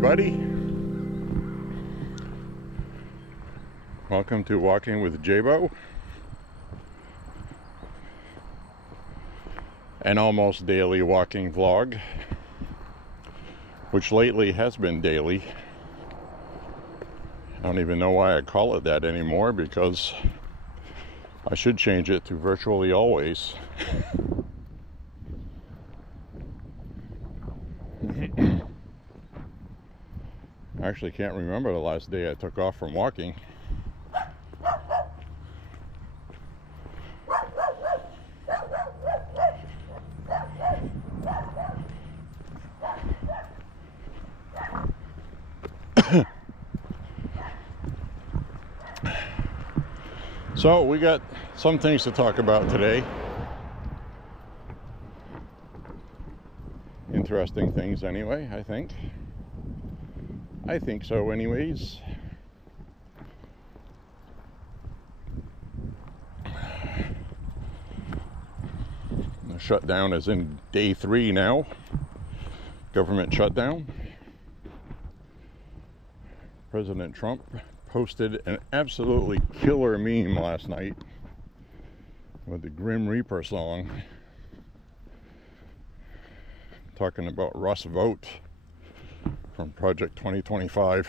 everybody. Welcome to Walking with J.Beau. An almost daily walking vlog, which lately has been daily. I don't even know why I call it that anymore, because I should change it to virtually always. I actually can't remember the last day I took off from walking. So we got some things to talk about today. Interesting things anyway, I think. I think so anyways. The shutdown is in day 3 now. Government shutdown. President Trump posted an absolutely killer meme last night with the Grim Reaper song, talking about Russ Vogt from Project 2025.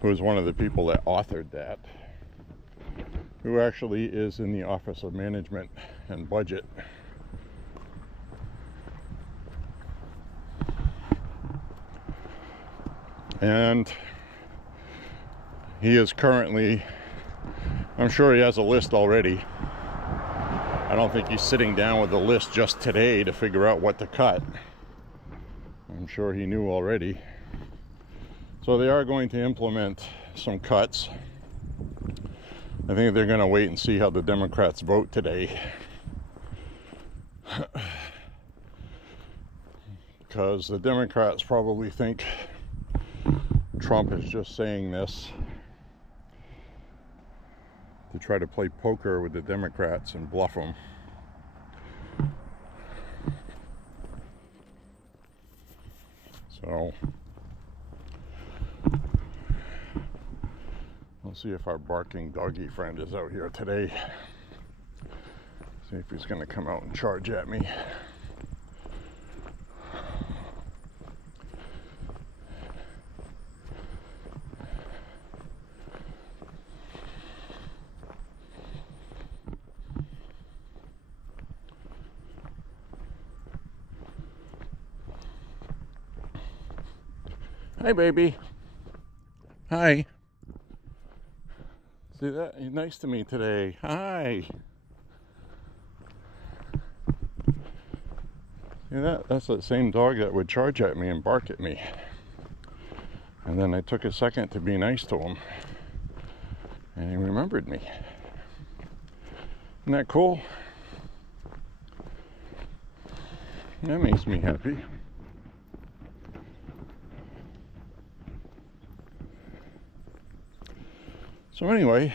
Who is one of the people that authored that, who actually is in the Office of Management and Budget. And he is currently, I'm sure he has a list already. I don't think he's sitting down with the list just today to figure out what to cut. I'm sure he knew already. So they are going to implement some cuts. I think they're going to wait and see how the Democrats vote today. Because the Democrats probably think Trump is just saying this to try to play poker with the Democrats and bluff them. So we'll see if our barking doggy friend is out here today. See if he's going to come out and charge at me. Hi, baby. Hi. See that? You're nice to me today. Hi. See that? That's the same dog that would charge at me and bark at me. And then I took a second to be nice to him. And he remembered me. Isn't that cool? That makes me happy. So anyway,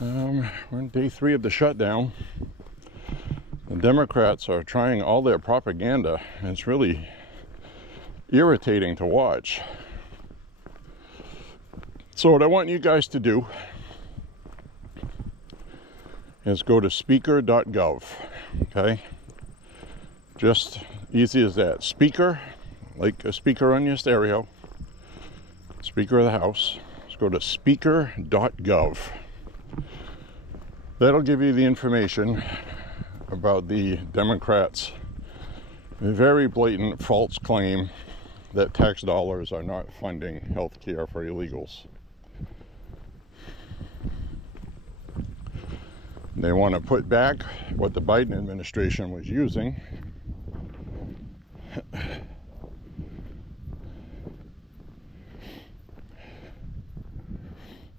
we're in day 3 of the shutdown. The Democrats are trying all their propaganda, and it's really irritating to watch. So what I want you guys to do is go to speaker.gov, okay? Just easy as that. Speaker, like a speaker on your stereo, Speaker of the House. Go to speaker.gov. That'll give you the information about the Democrats' very blatant false claim that tax dollars are not funding health care for illegals. They want to put back what the Biden administration was using.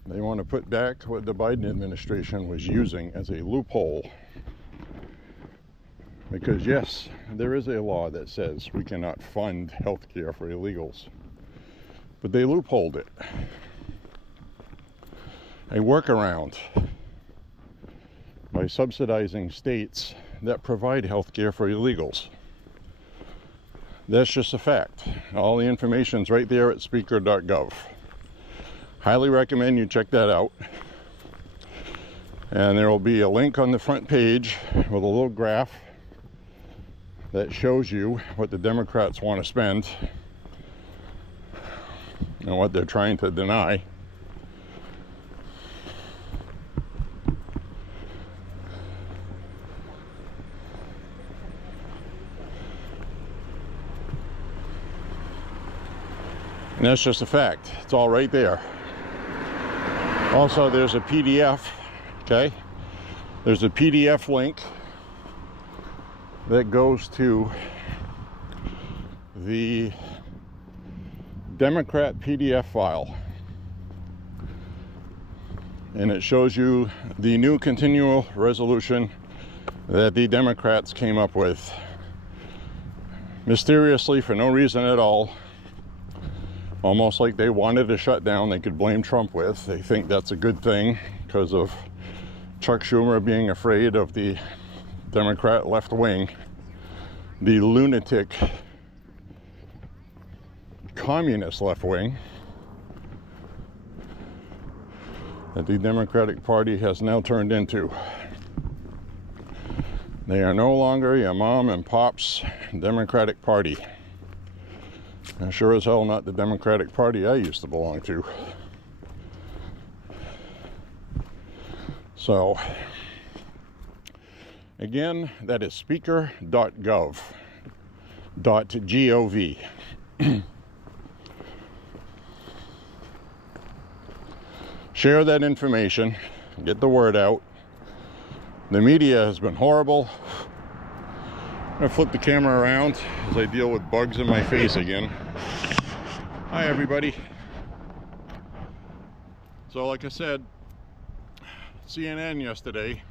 They want to put back what the Biden administration was using as a loophole. Because yes, there is a law that says we cannot fund health care for illegals. But they loopholed it. A workaround. by subsidizing states that provide health care for illegals. That's just a fact. All the information's right there at speaker.gov. Highly recommend you check that out. And there will be a link on the front page with a little graph that shows you what the Democrats want to spend and what they're trying to deny. And that's just a fact. It's all right there. Also, there's a PDF, okay? There's a PDF link that goes to the Democrat PDF file. And it shows you the new continual resolution that the Democrats came up with. Mysteriously, for no reason at all. Almost like they wanted a shutdown they could blame Trump with. They think that's a good thing because of Chuck Schumer being afraid of the Democrat left wing, the lunatic communist left wing that the Democratic Party has now turned into. They are no longer your mom and pop's Democratic Party. And sure as hell not the Democratic Party I used to belong to. So, again, that is speaker.gov. Share that information, get the word out. The media has been horrible. I'm going to flip the camera around as I deal with bugs in my face again. Hi everybody. So like I said, CNN yesterday,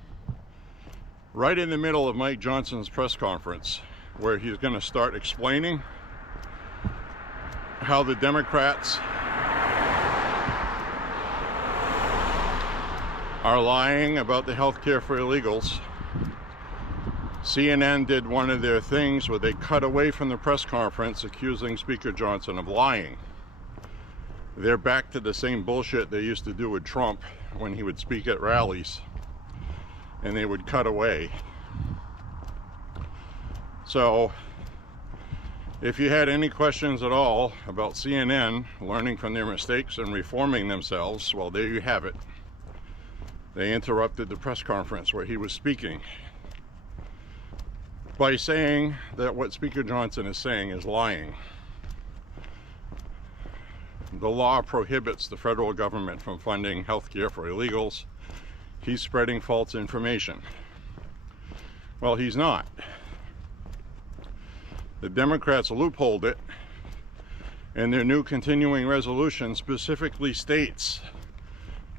right in the middle of Mike Johnson's press conference, where he's going to start explaining how the Democrats are lying about the health care for illegals. CNN did one of their things where they cut away from the press conference accusing Speaker Johnson of lying. They're back to the same bullshit they used to do with Trump when he would speak at rallies, and they would cut away. So if you had any questions at all about CNN learning from their mistakes and reforming themselves, well, there you have it. They interrupted the press conference where he was speaking by saying that what Speaker Johnson is saying is lying. The law prohibits the federal government from funding health care for illegals. He's spreading false information. Well, he's not. The Democrats loopholed it, and their new continuing resolution specifically states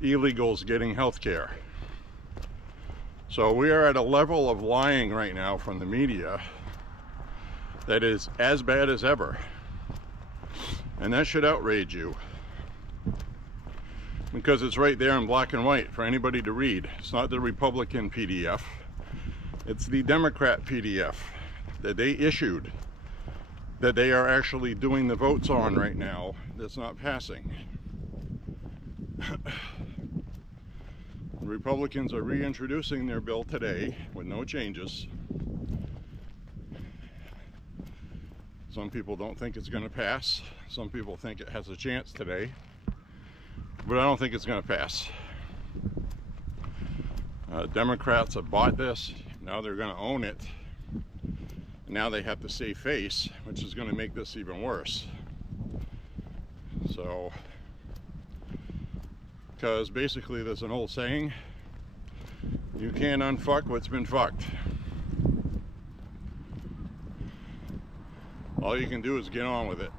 illegals getting health care. So we are at a level of lying right now from the media that is as bad as ever. And that should outrage you, because it's right there in black and white for anybody to read. It's not the Republican PDF, it's the Democrat PDF that they issued, that they are actually doing the votes on right now, that's not passing. The Republicans are reintroducing their bill today with no changes. Some people don't think it's going to pass. Some people think it has a chance today. But I don't think it's going to pass. Democrats have bought this. Now they're going to own it. Now they have to save face, which is going to make this even worse. So, because basically there's an old saying, you can't unfuck what's been fucked. All you can do is get on with it.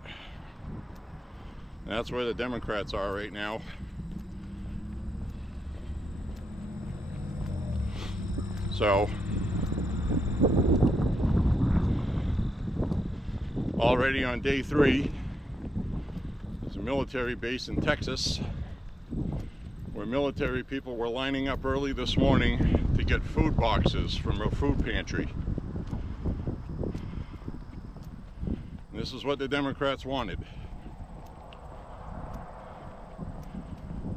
That's where the Democrats are right now. So, already on day 3, there's a military base in Texas where military people were lining up early this morning to get food boxes from a food pantry. And this is what the Democrats wanted.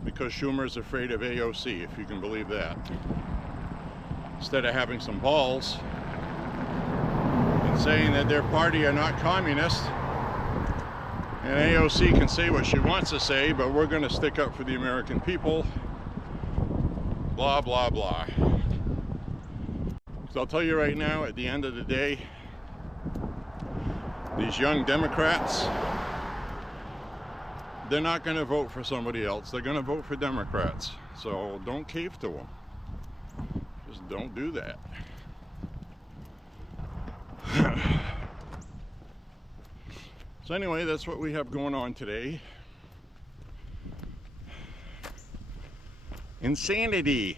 Because Schumer's afraid of AOC, if you can believe that. Instead of having some balls and saying that their party are not communist, and AOC can say what she wants to say, but we're going to stick up for the American people, blah, blah, blah. So I'll tell you right now, at the end of the day, these young Democrats, they're not going to vote for somebody else. They're going to vote for Democrats. So don't cave to them. Just don't do that. So anyway, that's what we have going on today. Insanity.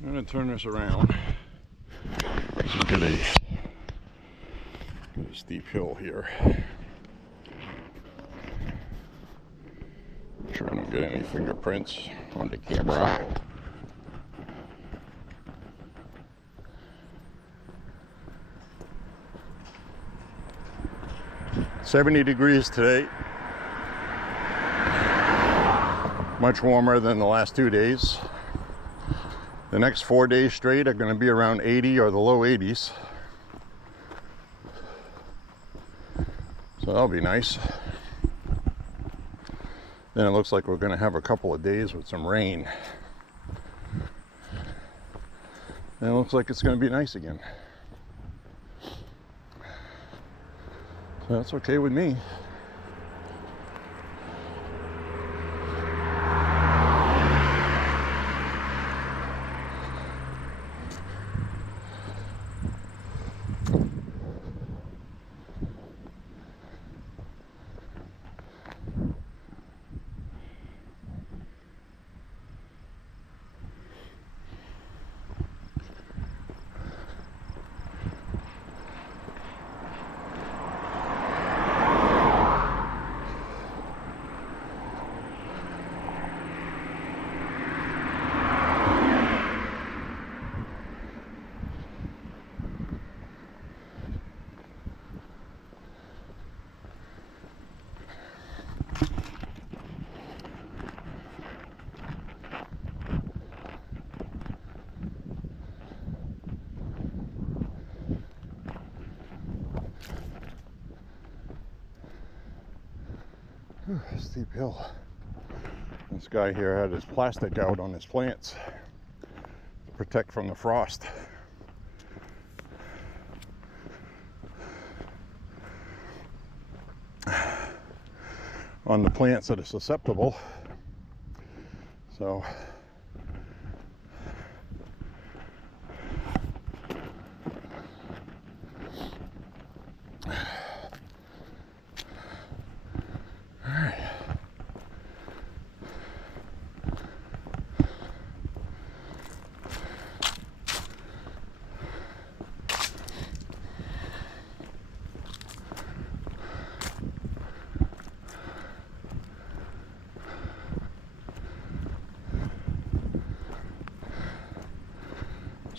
I'm going to turn this around. Look at a steep hill here. Make sure I don't get any fingerprints on the camera. 70 degrees today. Much warmer than the last 2 days. The next 4 days straight are going to be around 80 or the low 80s. So that'll be nice. Then it looks like we're going to have a couple of days with some rain. And it looks like it's going to be nice again. So that's okay with me. Steep hill. This guy here had his plastic out on his plants to protect from the frost. On the plants that are susceptible. So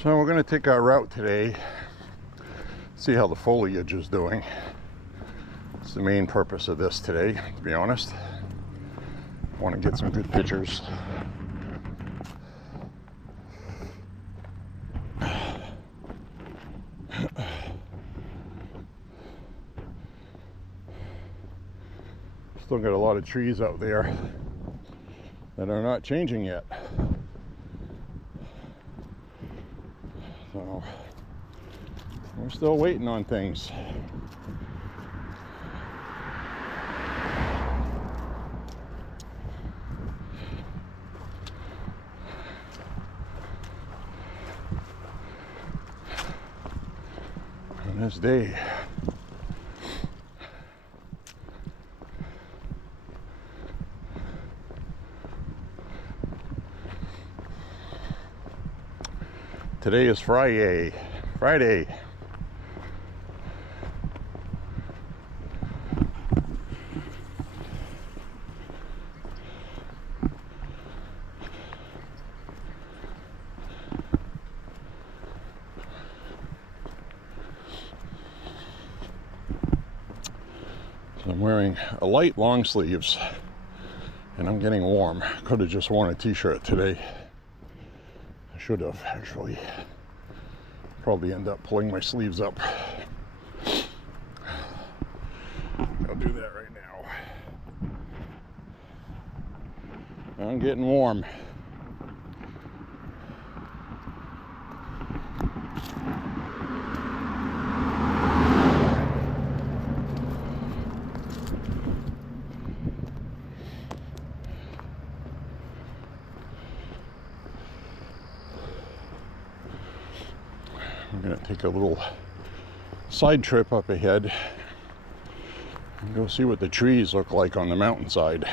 So we're going to take our route today, see how the foliage is doing. It's the main purpose of this today, to be honest. I want to get some good pictures. Still got a lot of trees out there that are not changing yet. So we're still waiting on things. On this day, Today is Friday. So I'm wearing a light long sleeves and I'm getting warm. Could have just worn a t-shirt today. I should have actually. Probably end up pulling my sleeves up. I'll do that right now. I'm getting warm. I'm going to take a little side trip up ahead and go see what the trees look like on the mountainside.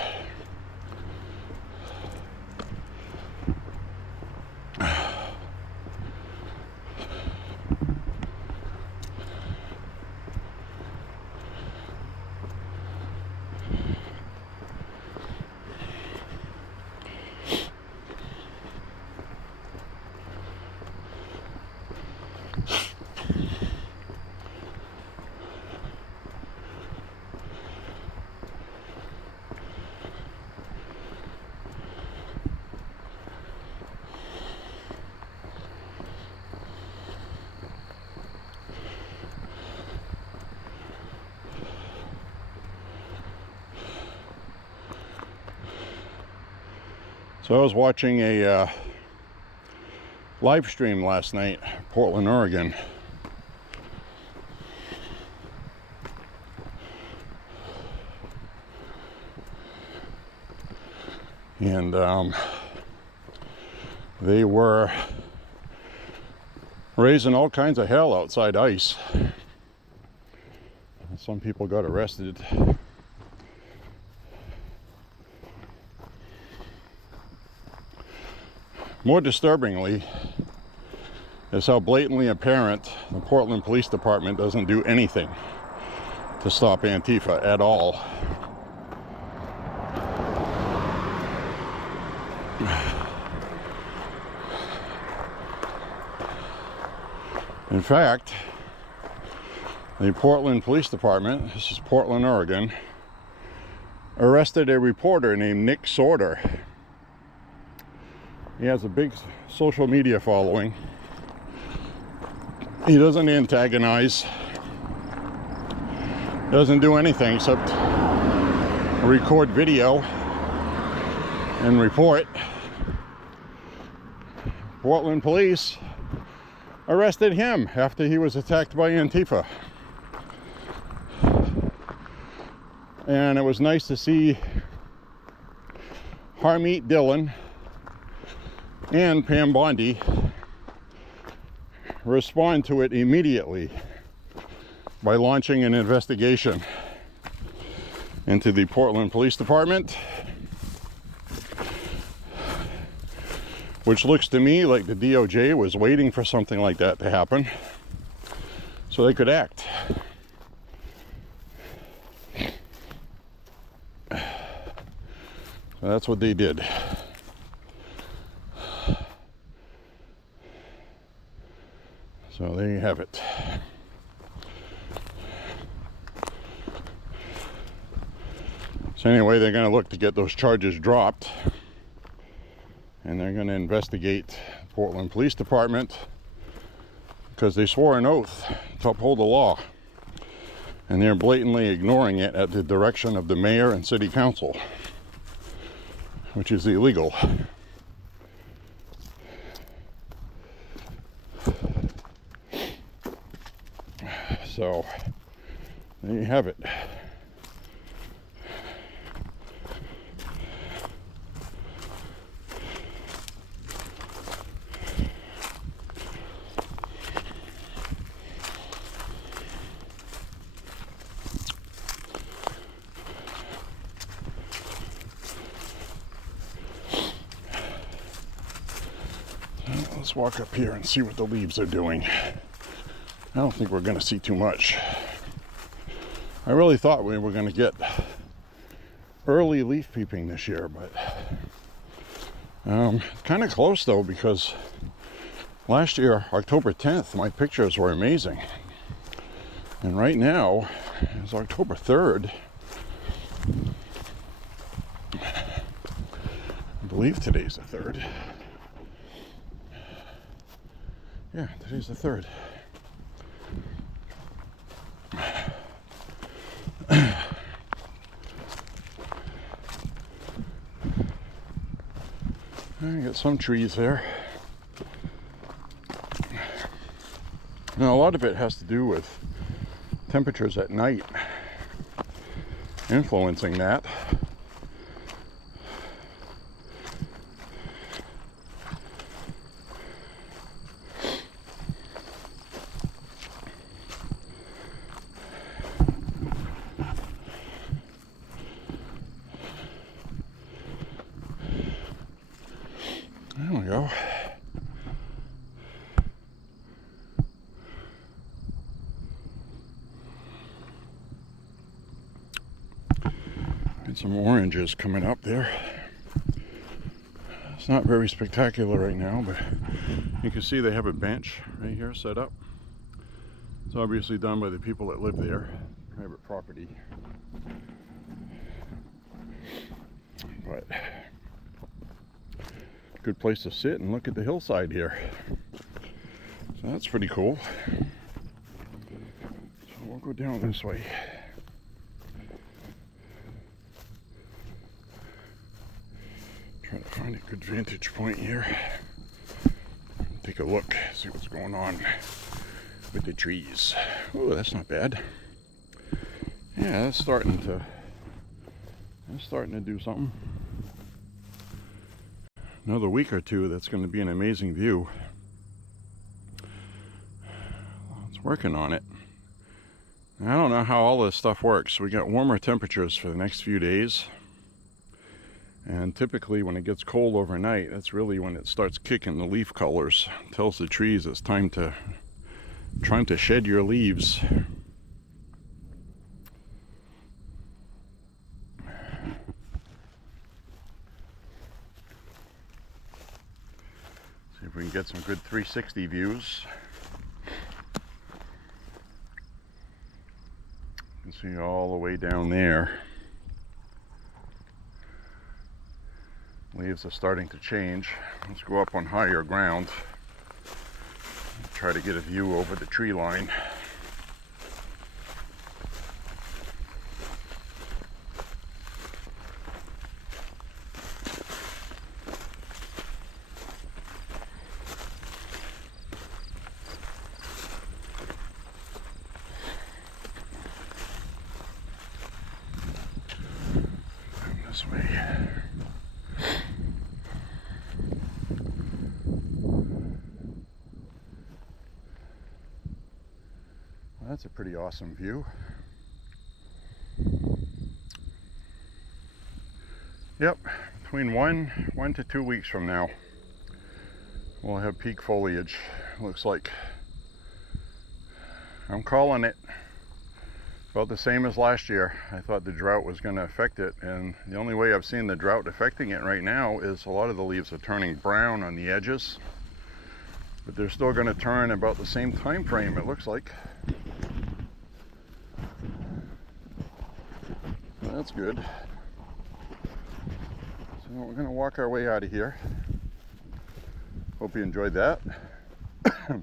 So I was watching a live stream last night, Portland, Oregon. And they were raising all kinds of hell outside ICE. Some people got arrested. More disturbingly is how blatantly apparent the Portland Police Department doesn't do anything to stop Antifa at all. In fact, the Portland Police Department, this is Portland, Oregon, arrested a reporter named Nick Sorter. He has a big social media following. He doesn't antagonize, doesn't do anything except record video and report. Portland police arrested him after he was attacked by Antifa. And it was nice to see Harmeet Dillon and Pam Bondi respond to it immediately by launching an investigation into the Portland Police Department, which looks to me like the DOJ was waiting for something like that to happen so they could act. So that's what they did. So there you have it. So anyway, they're going to look to get those charges dropped. And they're going to investigate the Portland Police Department because they swore an oath to uphold the law. And they're blatantly ignoring it at the direction of the mayor and city council, which is illegal. So, there you have it. Let's Let's walk up here and see what the leaves are doing. I don't think we're going to see too much. I really thought we were going to get early leaf peeping this year, but kind of close though, because last year, October 10th, my pictures were amazing. And right now, it's October 3rd. I believe today's the 3rd. Yeah, today's the 3rd. I got some trees there. Now, a lot of it has to do with temperatures at night influencing that. There we go. Got some oranges coming up there. It's not very spectacular right now, but you can see they have a bench right here set up. It's obviously done by the people that live there, private property. But good place to sit and look at the hillside here. So that's pretty cool. So we'll go down this way. Try to find a good vantage point here. Take a look, see what's going on with the trees. Oh, that's not bad. Yeah, that's starting to do something. Another week or two, that's going to be an amazing view. It's working on it. I don't know how all this stuff works. We got warmer temperatures for the next few days. And typically when it gets cold overnight, that's really when it starts kicking the leaf colors. It tells the trees it's time to shed your leaves. See if we can get some good 360 views. You can see all the way down there. Leaves are starting to change. Let's go up on higher ground. Try to get a view over the tree line. This way. That's a pretty awesome view. Yep, between one to 2 weeks from now, we'll have peak foliage, looks like. I'm calling it about the same as last year. I thought the drought was going to affect it, and the only way I've seen the drought affecting it right now is a lot of the leaves are turning brown on the edges, but they're still going to turn about the same time frame, it looks like. That's good. So we're going to walk our way out of here. Hope you enjoyed that. Head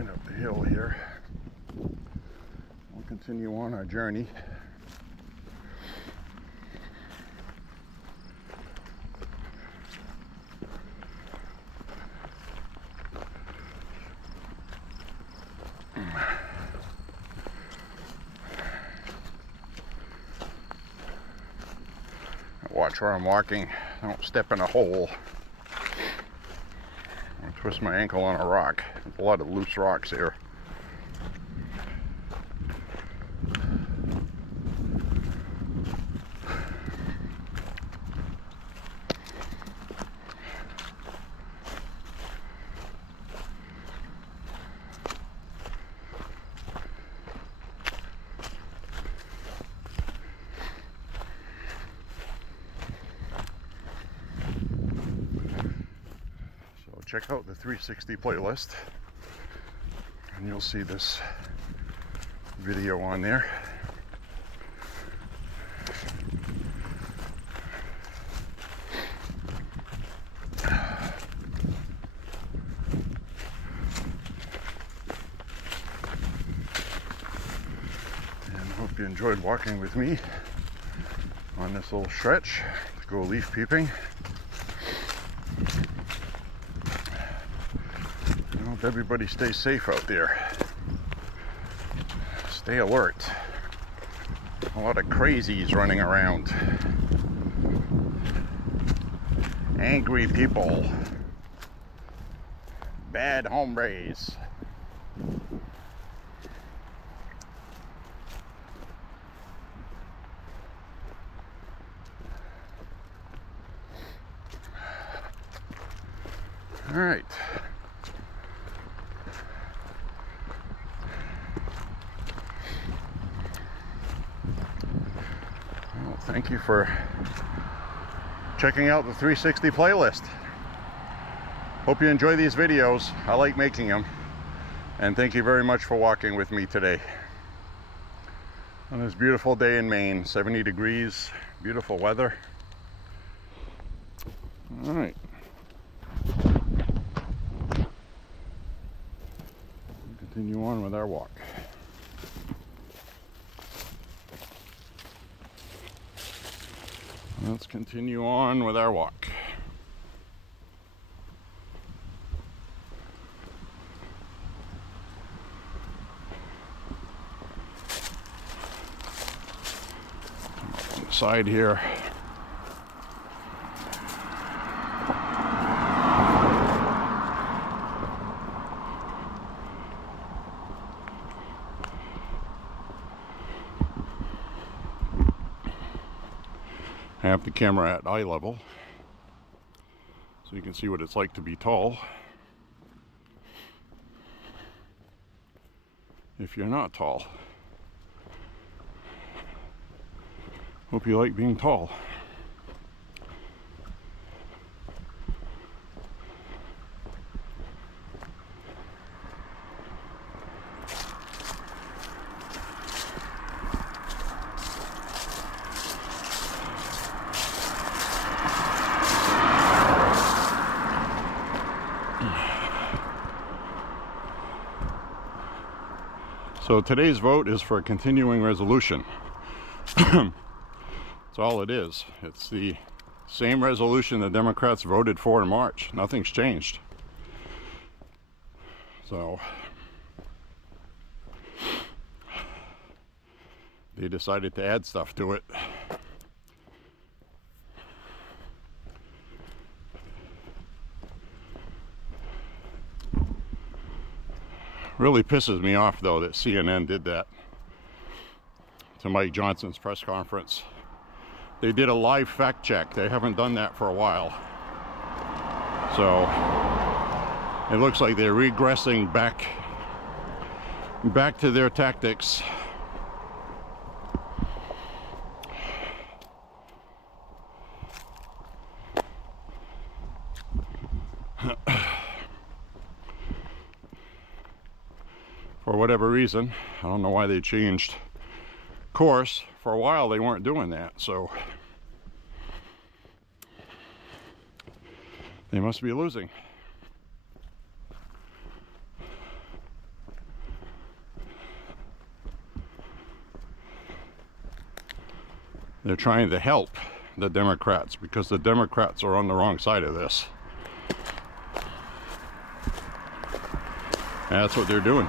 up the hill here. We'll continue on our journey. Watch where I'm walking. Don't step in a hole. I'll twist my ankle on a rock. There's a lot of loose rocks here. check out the 360 playlist, and you'll see this video on there. And hope you enjoyed walking with me on this little stretch to go leaf peeping. I hope everybody stays safe out there. Stay alert. A lot of crazies running around. Angry people. Bad hombres. All right. Well, thank you for checking out the 360 playlist. Hope you enjoy these videos. I like making them. And thank you very much for walking with me today. On this beautiful day in Maine, 70 degrees, beautiful weather. All right. Continue on with our walk. Let's continue on with our walk. On the side here. I have the camera at eye level so you can see what it's like to be tall if you're not tall. Hope you like being tall. So today's vote is for a continuing resolution. That's all it is. It's the same resolution the Democrats voted for in March. Nothing's changed. So they decided to add stuff to it. Really pisses me off though that CNN did that to Mike Johnson's press conference. They did a live fact check. They haven't done that for a while. So it looks like they're regressing back to their tactics. For whatever reason, I don't know why they changed course. For a while they weren't doing that, so they must be losing. They're trying to help the Democrats because the Democrats are on the wrong side of this. That's what they're doing.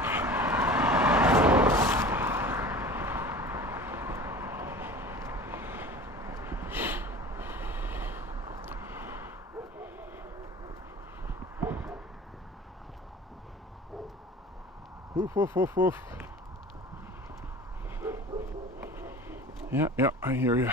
Woof, woof, woof, woof. Yeah, I hear you.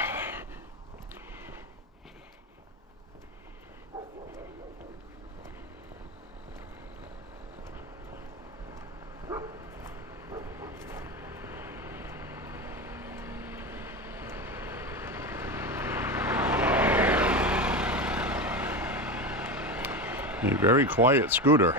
A very quiet scooter.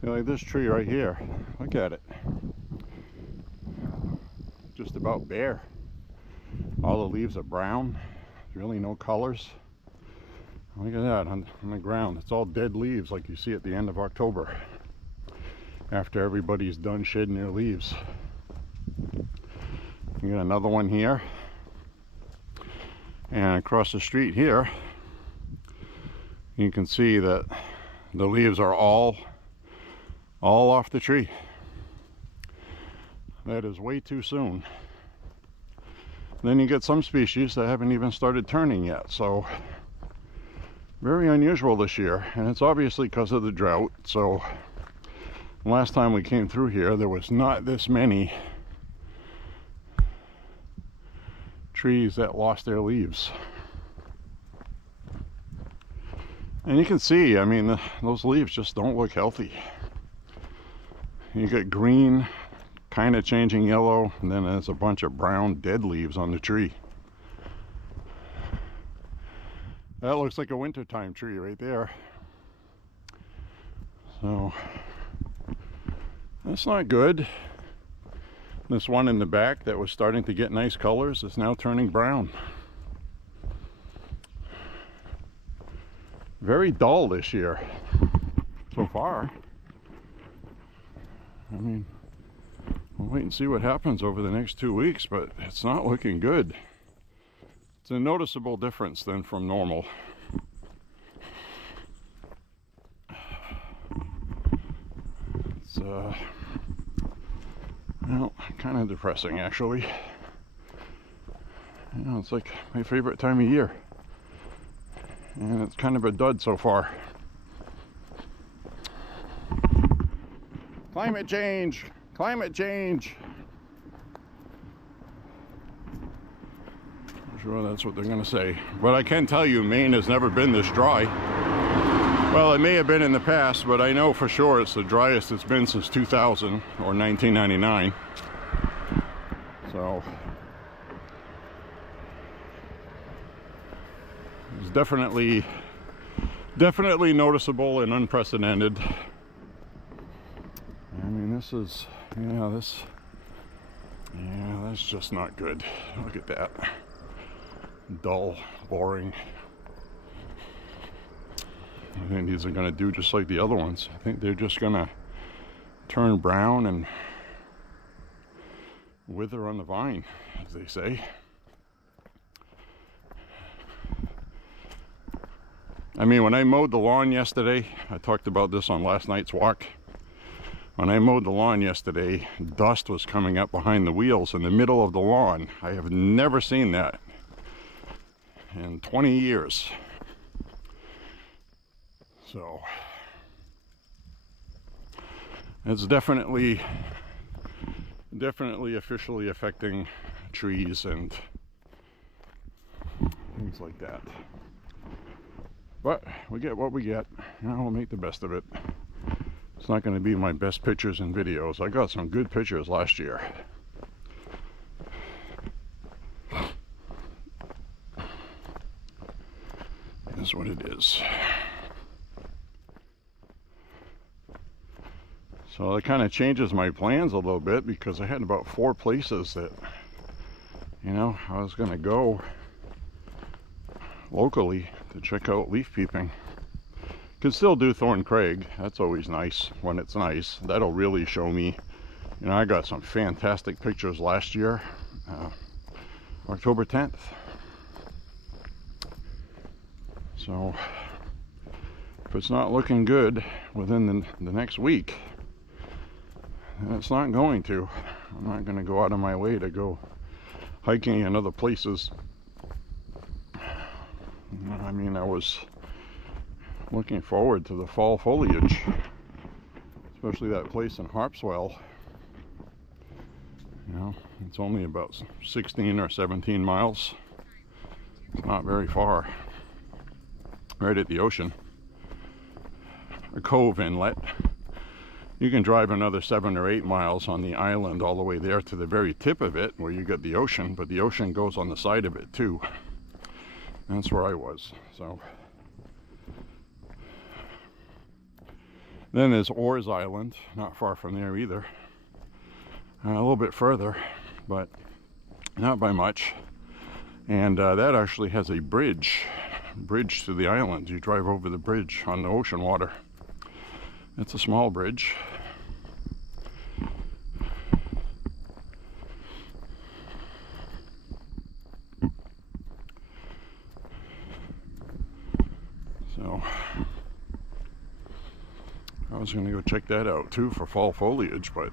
See, like this tree right here, look at it. Just about bare. All the leaves are brown. There's really no colors. Look at that on the ground. It's all dead leaves like you see at the end of October, after everybody's done shedding their leaves. You got another one here. And across the street here, you can see that the leaves are all off the tree. That is way too soon. Then you get some species that haven't even started turning yet, so very unusual this year, and it's obviously because of the drought. So last time we came through here, there was not this many trees that lost their leaves. And you can see, I mean, those leaves just don't look healthy. You get green, kind of changing yellow, and then there's a bunch of brown dead leaves on the tree. That looks like a wintertime tree right there. So that's not good. This one in the back that was starting to get nice colors is now turning brown. Very dull this year so far. I mean, we'll wait and see what happens over the next 2 weeks, but it's not looking good. It's a noticeable difference than from normal. It's well, kind of depressing actually. You know, it's like my favorite time of year, and it's kind of a dud so far. Climate change! Climate change! I'm sure that's what they're going to say. But I can tell you, Maine has never been this dry. Well, it may have been in the past, but I know for sure it's the driest it's been since 2000 or 1999. So it's definitely noticeable and unprecedented. I mean, this is, that's just not good. Look at that. Dull, boring. I think these are going to do just like the other ones. I think they're just going to turn brown and wither on the vine, as they say. I mean, when I mowed the lawn yesterday, I talked about this on last night's walk. When I mowed the lawn yesterday, dust was coming up behind the wheels in the middle of the lawn. I have never seen that in 20 years. So it's definitely officially affecting trees and things like that. But we get what we get. Now we'll make the best of it. It's not going to be my best pictures and videos. I got some good pictures last year. That's what it is. So it kind of changes my plans a little bit, because I had about 4 places that, I was going to go locally to check out leaf peeping. Could still do Thorn Craig. That's always nice when it's nice. That'll really show me. I got some fantastic pictures last year, October 10th. So if it's not looking good within the next week, then it's not going to. I'm not going to go out of my way to go hiking in other places I mean, I was looking forward to the fall foliage, especially that place in Harpswell. You know, it's only about 16 or 17 miles. It's not very far. Right at the ocean. A cove inlet. You can drive another 7 or 8 miles on the island all the way there to the very tip of it where you get the ocean, but the ocean goes on the side of it too. And that's where I was. So then there's Orr's Island, not far from there either. A little bit further, but not by much. And that actually has a bridge to the island. You drive over the bridge on the ocean water. It's a small bridge. So I was going to go check that out too for fall foliage, but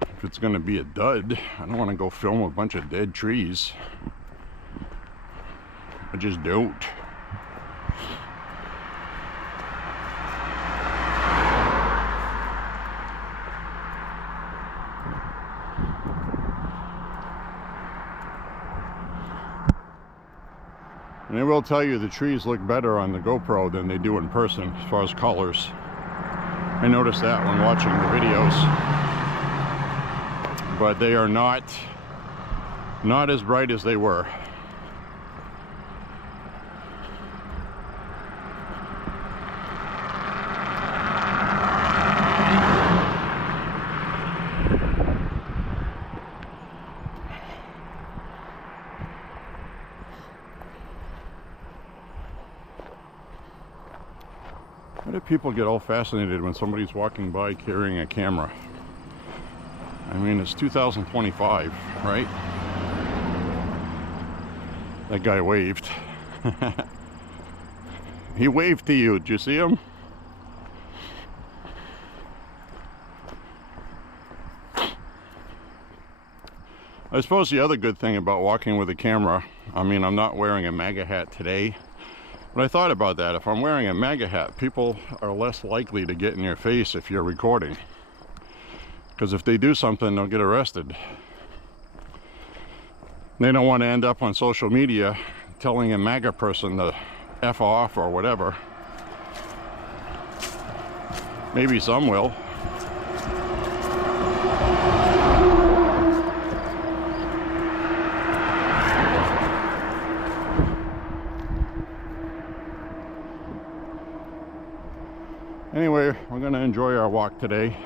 if it's going to be a dud, I don't want to go film a bunch of dead trees. I just don't. And I will tell you, the trees look better on the GoPro than they do in person as far as colors. I noticed that when watching the videos. But they are not as bright as they were. Why do people get all fascinated when somebody's walking by carrying a camera? I mean, it's 2025, right? That guy waved. He waved to you. Did you see him? I suppose the other good thing about walking with a camera, I mean, I'm not wearing a MAHA hat today, but I thought about that. If I'm wearing a MAHA hat, people are less likely to get in your face if you're recording. Because if they do something, they'll get arrested. They don't want to end up on social media telling a MAGA person to F off or whatever. Maybe some will. Anyway, we're going to enjoy our walk today.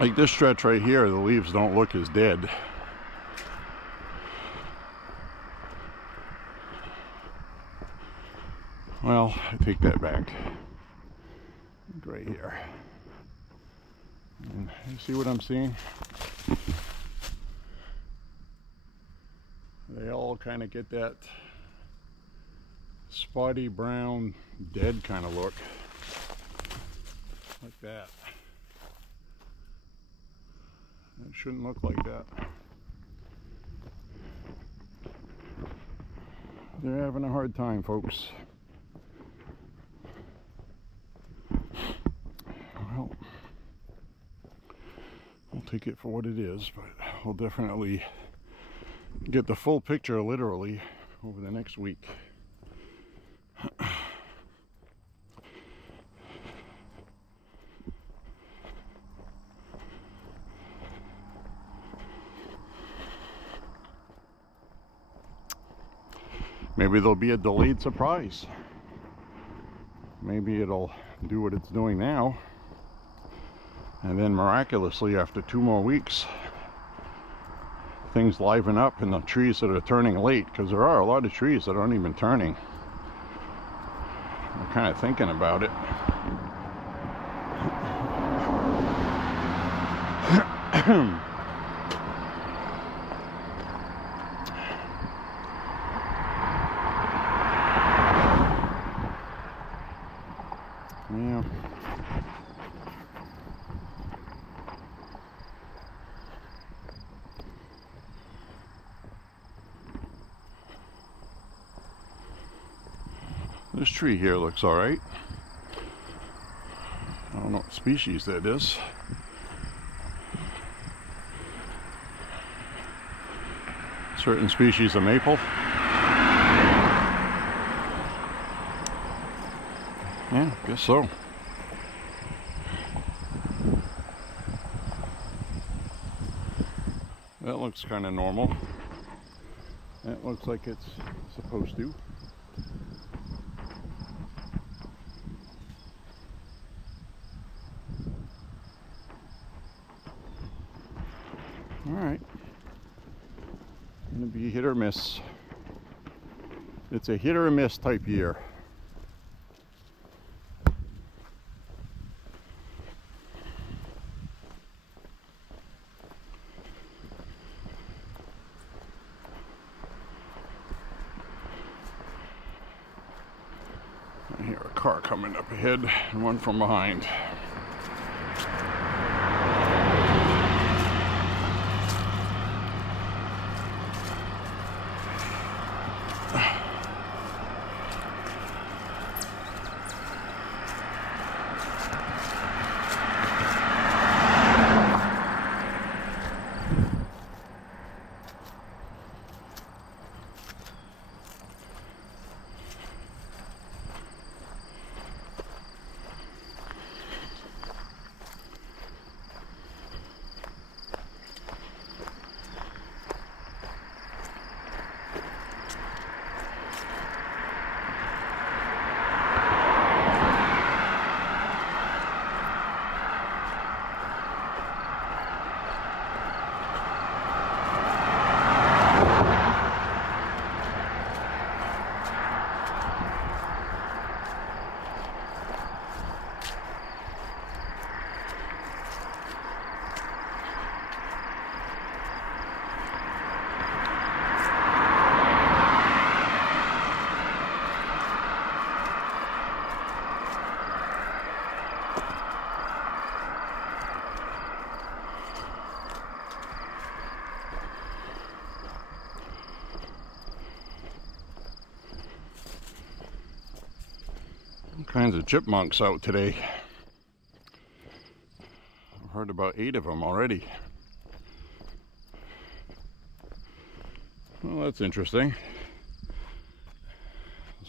Like this stretch right here, the leaves don't look as dead. Well, I take that back. Right here. And you see what I'm seeing? They all kind of get that spotty brown, dead kind of look. Like that. It shouldn't look like that. They're having a hard time, folks. Well, we'll take it for what it is, but we'll definitely get the full picture literally over the next week. Maybe there'll be a delayed surprise. maybe it'll do what it's doing now, and then miraculously after 2 more weeks things liven up in the trees that are turning late, because there are a lot of trees that aren't even turning. I'm kind of thinking about it. Yeah. This tree here looks all right. I don't know what species that is. Certain species of maple. Yeah, guess so. That looks kind of normal. That looks like it's supposed to. All right. Gonna be hit or miss. It's a hit or miss type year. I hear a car coming up ahead and one from behind. Kinds of chipmunks out today. I've heard about 8 of them already. Well, that's interesting.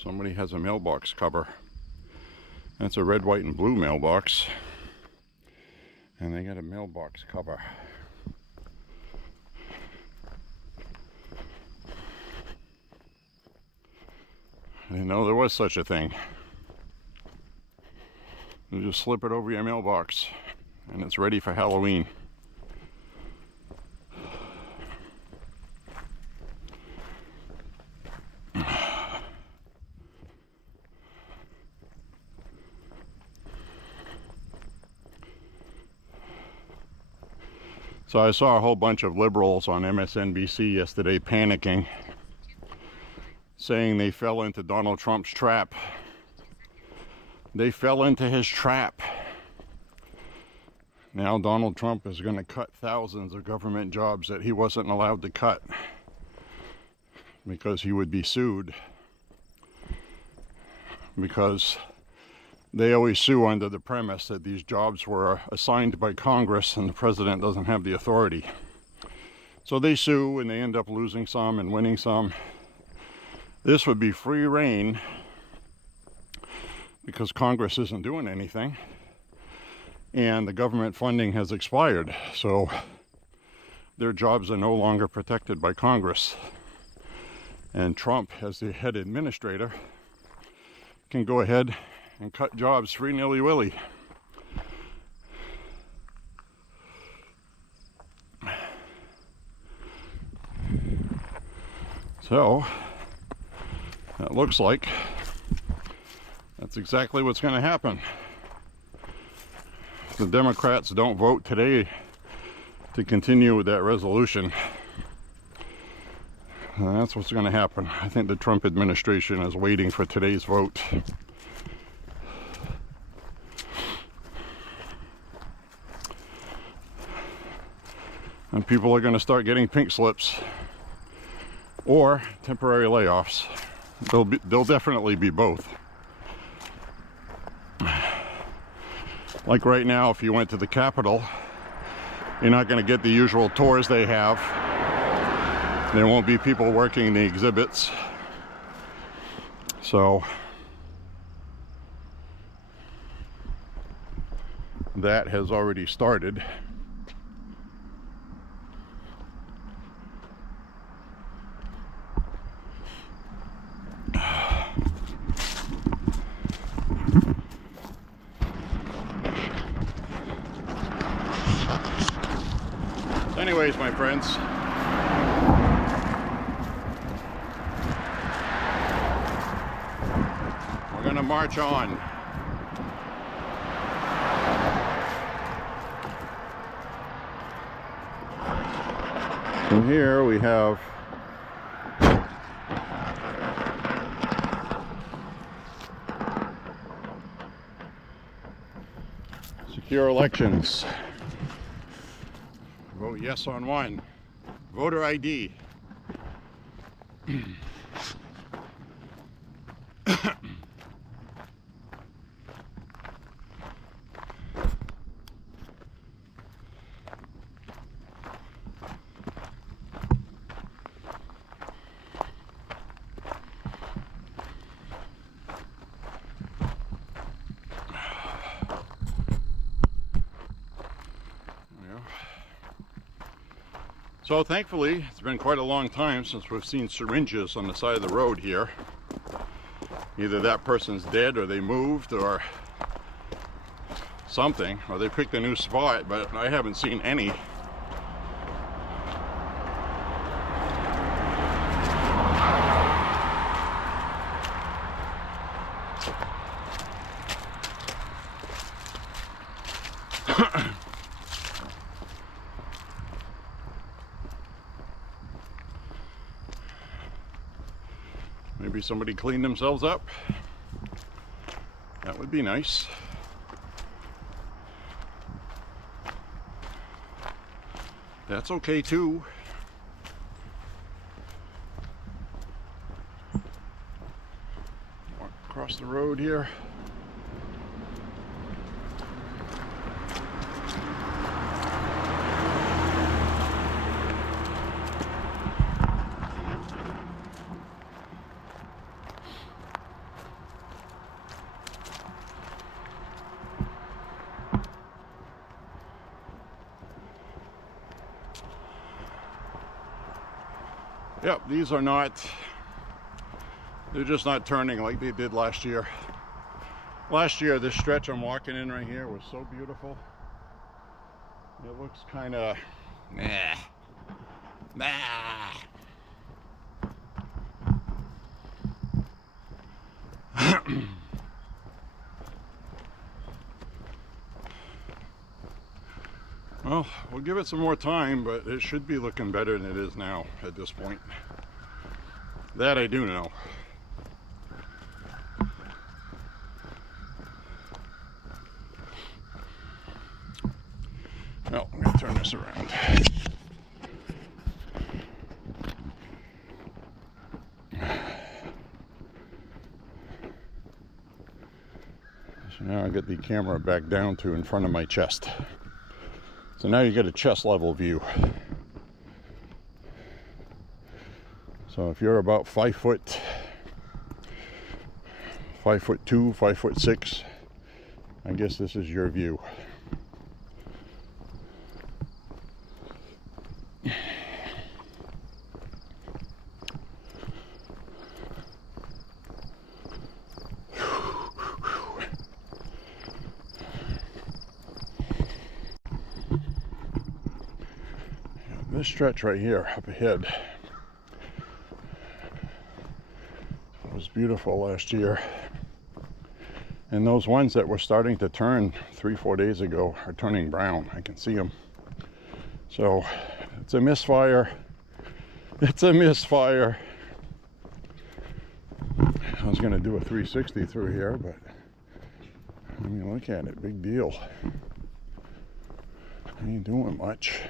Somebody has a mailbox cover. That's a red, white, and blue mailbox. And they got a mailbox cover. I didn't know there was such a thing. You just slip it over your mailbox and it's ready for Halloween. So I saw a whole bunch of liberals on MSNBC yesterday panicking, saying they fell into Donald Trump's trap. They fell into his trap. Now Donald Trump is going to cut thousands of government jobs that he wasn't allowed to cut because he would be sued. Because they always sue under the premise that these jobs were assigned by Congress and the president doesn't have the authority. So they sue and they end up losing some and winning some. This would be free reign because Congress isn't doing anything and the government funding has expired, so their jobs are no longer protected by Congress. And Trump, as the head administrator, can go ahead and cut jobs free nilly-willy. So that looks like that's exactly what's going to happen. If the Democrats don't vote today to continue with that resolution, that's what's going to happen. I think the Trump administration is waiting for today's vote. And people are going to start getting pink slips or temporary layoffs. They'll definitely be both. Like right now, if you went to the Capitol, you're not going to get the usual tours they have. There won't be people working the exhibits. So that has already started. Anyways, my friends, we're gonna march on. From here we have secure elections. Vote yes on one. Voter ID. So thankfully, it's been quite a long time since we've seen syringes on the side of the road here. Either that person's dead, or they moved, or something, or they picked a new spot, but I haven't seen any. Maybe somebody cleaned themselves up. That would be nice. That's okay too. Walk across the road here. Yep, these are not, they're just not turning like they did last year. Last year, this stretch I'm walking in right here was so beautiful. It looks kind of, Well, we'll give it some more time, but it should be looking better than it is now at this point. That I do know. Well, I'm going to turn this around. So now I get the camera back down to in front of my chest. So now you get a chest level view. So if you're about 5 foot, 5'2", 5'6", I guess this is your view. This stretch right here up ahead was beautiful last year. And those ones that were starting to turn 3-4 days ago are turning brown. I can see them. So it's a misfire. It's a misfire. I was going to do a 360 through here, but I mean, look at it. Big deal. Ain't doing much.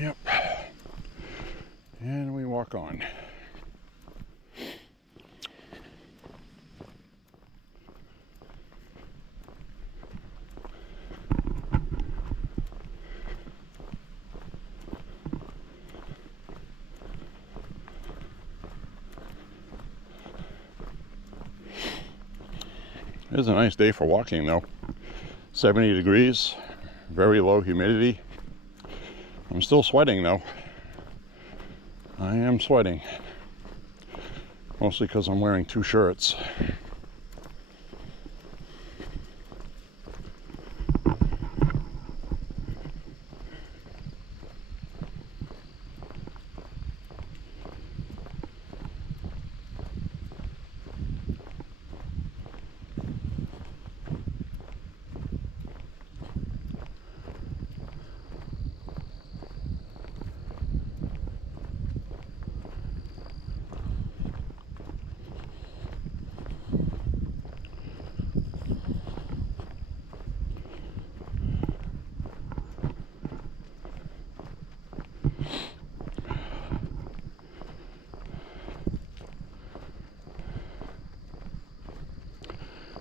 Yep. And we walk on. It is a nice day for walking though. 70 degrees, very low humidity. I'm still sweating though. I am sweating. Mostly because I'm wearing 2 shirts.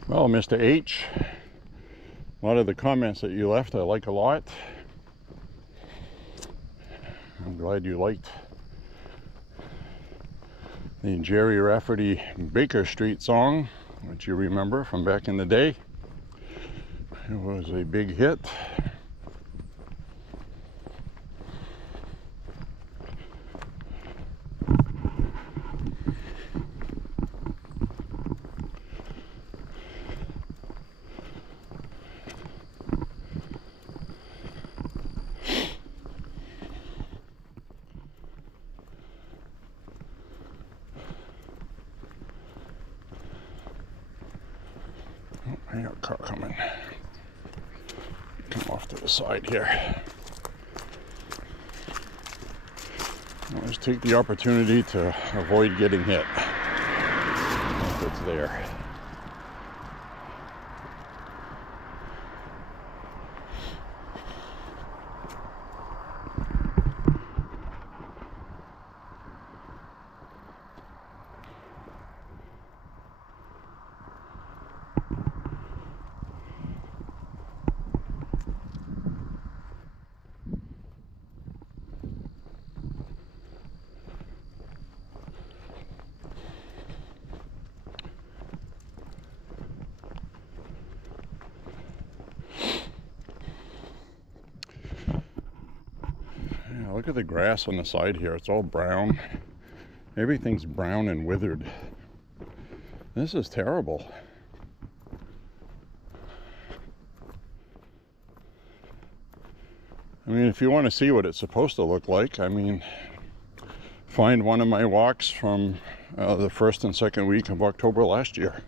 Well, Mr. H, a lot of the comments that you left I like a lot. I'm glad you liked the Jerry Rafferty Baker Street song, which you remember from back in the day. It was a big hit. I got a car coming. Come off to the side here. I'll just take the opportunity to avoid getting hit if it's there. Look at the grass on the side here. It's all brown. Everything's brown and withered. This is terrible. I mean, if you want to see what it's supposed to look like, I mean, find one of my walks from the first and second week of October last year.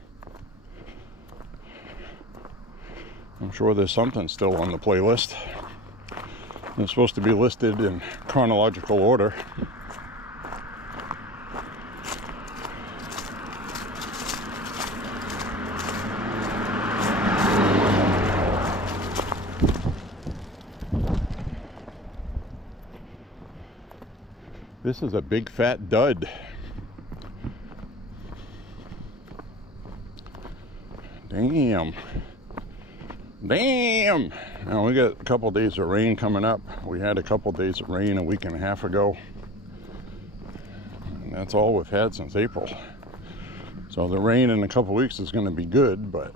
I'm sure there's something still on the playlist. It's supposed to be listed in chronological order. This is a big fat dud. Damn. Damn! Now we got a couple days of rain coming up. We had a couple days of rain a week and a half ago. And that's all we've had since April. So the rain in a couple weeks is going to be good, but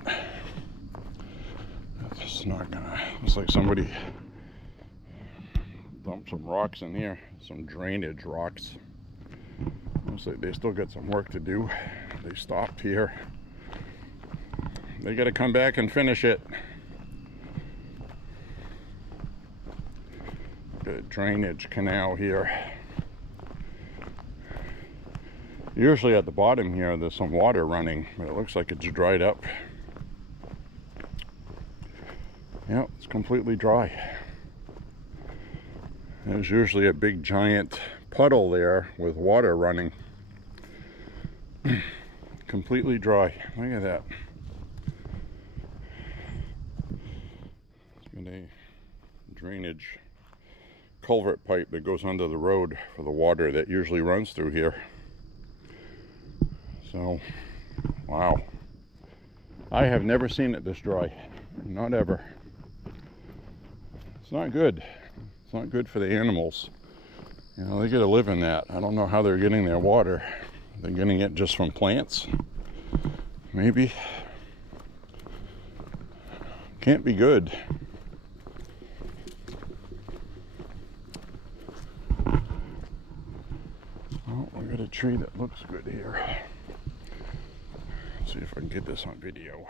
it's not gonna. Looks like somebody dumped some rocks in here, some drainage rocks. Looks like they still got some work to do. They stopped here. They got to come back and finish it. Got a drainage canal here. Usually at the bottom here there's some water running, but it looks like it's dried up. Yep, it's completely dry. There's usually a big giant puddle there with water running. Completely dry. Look at that. It's got a drainage culvert pipe that goes under the road for the water that usually runs through here. So, wow. I have never seen it this dry. Not ever. It's not good. It's not good for the animals. You know, they gotta live in that. I don't know how they're getting their water. They're getting it just from plants? Maybe. Can't be good. Oh, we got a tree that looks good here. Let's see if I can get this on video.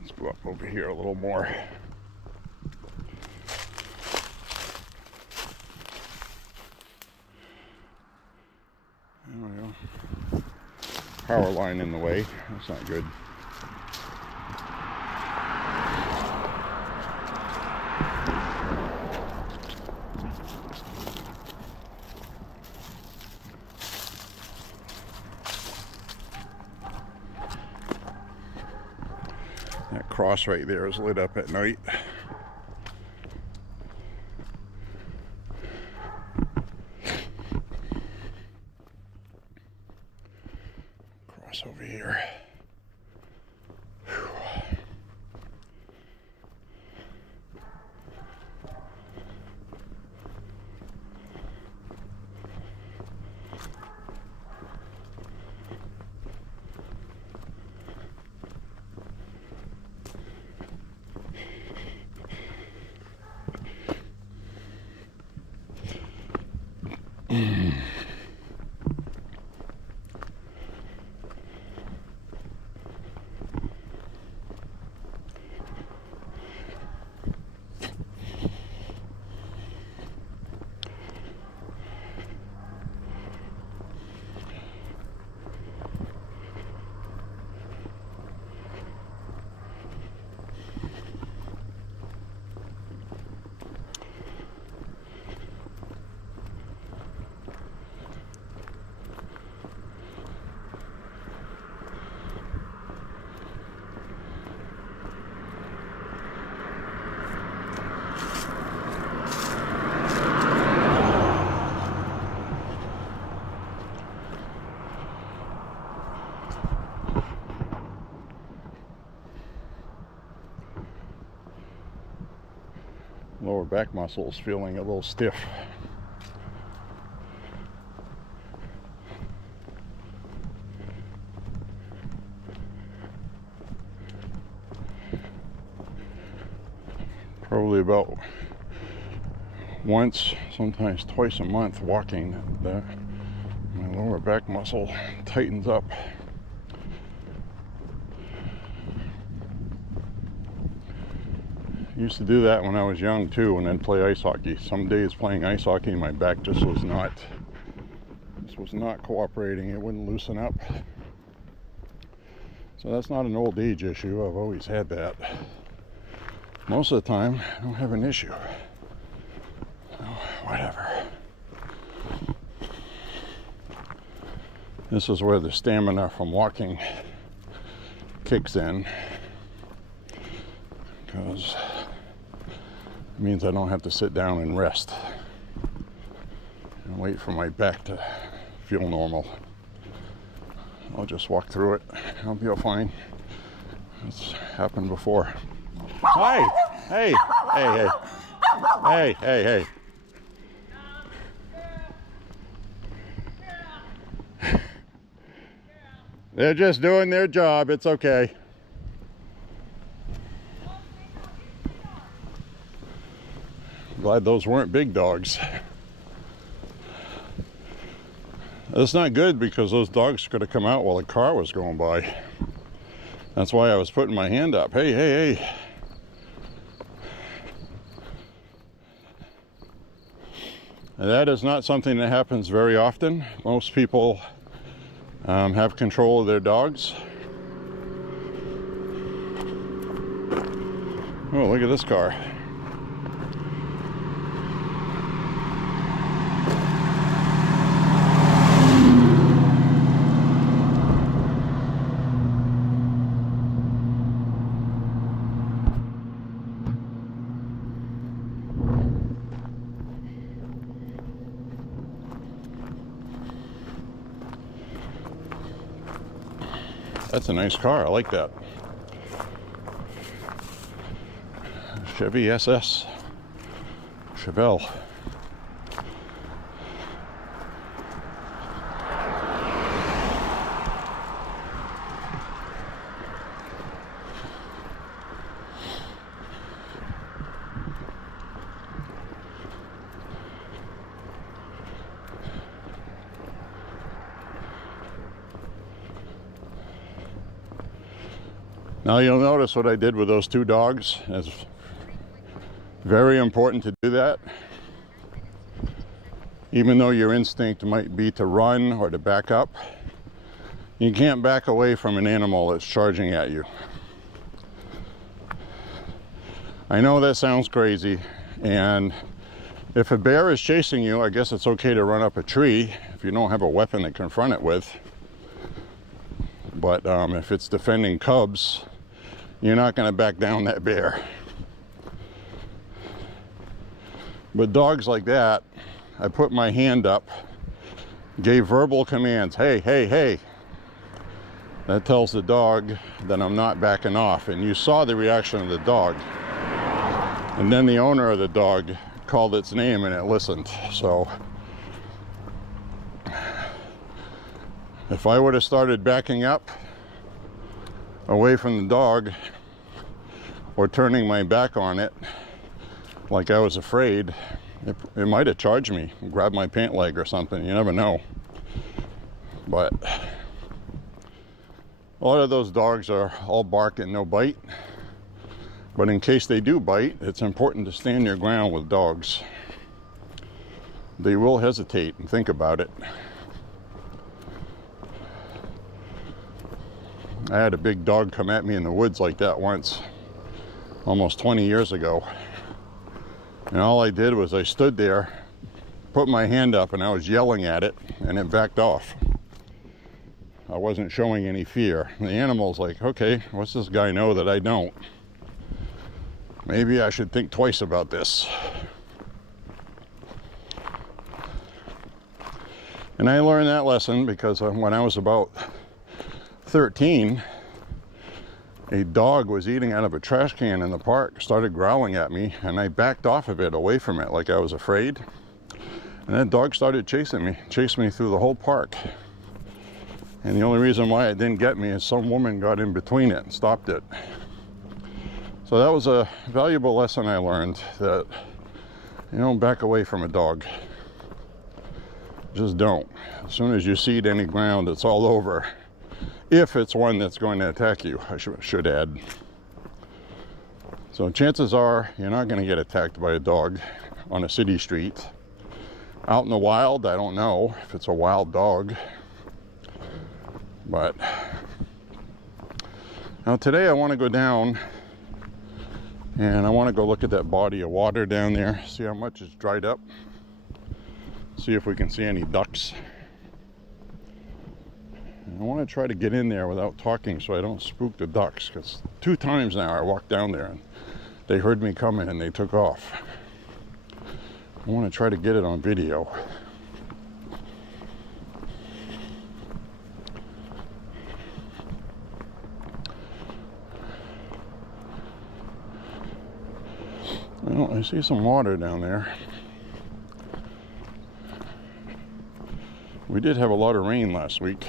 Let's go up over here a little more. There we go. Power line in the way. That's not good. That cross right there is lit up at night. Cross over here. Whew. Lower back muscles feeling a little stiff. Probably about once, sometimes twice a month walking, my lower back muscle tightens up. Used to do that when I was young too, and then play ice hockey. Some days playing ice hockey, my back just was not cooperating. It wouldn't loosen up. So that's not an old age issue. I've always had that. Most of the time, I don't have an issue. So, whatever. This is where the stamina from walking kicks in, because it means I don't have to sit down and rest and wait for my back to feel normal. I'll just walk through it. I'll be all fine. It's happened before. Hi! Hey, hey, hey. Hey, hey, hey. They're just doing their job. It's okay. Glad those weren't big dogs. That's not good because those dogs could have come out while a car was going by. That's why I was putting my hand up. Hey, hey, hey. And that is not something that happens very often. Most people have control of their dogs. Oh, look at this car. That's a nice car. I like that. Chevy SS. Chevelle. Now you'll notice what I did with those two dogs. It's very important to do that. Even though your instinct might be to run or to back up, you can't back away from an animal that's charging at you. I know that sounds crazy, and if a bear is chasing you, I guess it's okay to run up a tree if you don't have a weapon to confront it with. But if it's defending cubs, you're not going to back down that bear. But dogs like that, I put my hand up, gave verbal commands. Hey, hey, hey. That tells the dog that I'm not backing off. And you saw the reaction of the dog. And then the owner of the dog called its name and it listened. So if I would have started backing up away from the dog or turning my back on it like I was afraid, it might have charged me, grabbed my pant leg or something. You never know. But a lot of those dogs are all bark and no bite. But in case they do bite, it's important to stand your ground with dogs. They will hesitate and think about it. I had a big dog come at me in the woods like that once, almost 20 years ago. And all I did was I stood there, put my hand up, and I was yelling at it, and it backed off. I wasn't showing any fear. The animal's like, okay, what's this guy know that I don't? Maybe I should think twice about this. And I learned that lesson because when I was about 13, a dog was eating out of a trash can in the park, started growling at me, and I backed off of it, away from it, like I was afraid. And that dog started chasing me through the whole park. And the only reason why it didn't get me is some woman got in between it and stopped it. So that was a valuable lesson I learned, that you don't back away from a dog. Just don't. As soon as you cede any ground, it's all over. If it's one that's going to attack you, I should add. So chances are you're not going to get attacked by a dog on a city street. Out in the wild, I don't know if it's a wild dog. But now today I want to go down and I want to go look at that body of water down there, see how much is dried up, see if we can see any ducks. I want to try to get in there without talking so I don't spook the ducks, because 2 times now I walked down there and they heard me coming and they took off. I want to try to get it on video. Well, I see some water down there. We did have a lot of rain last week.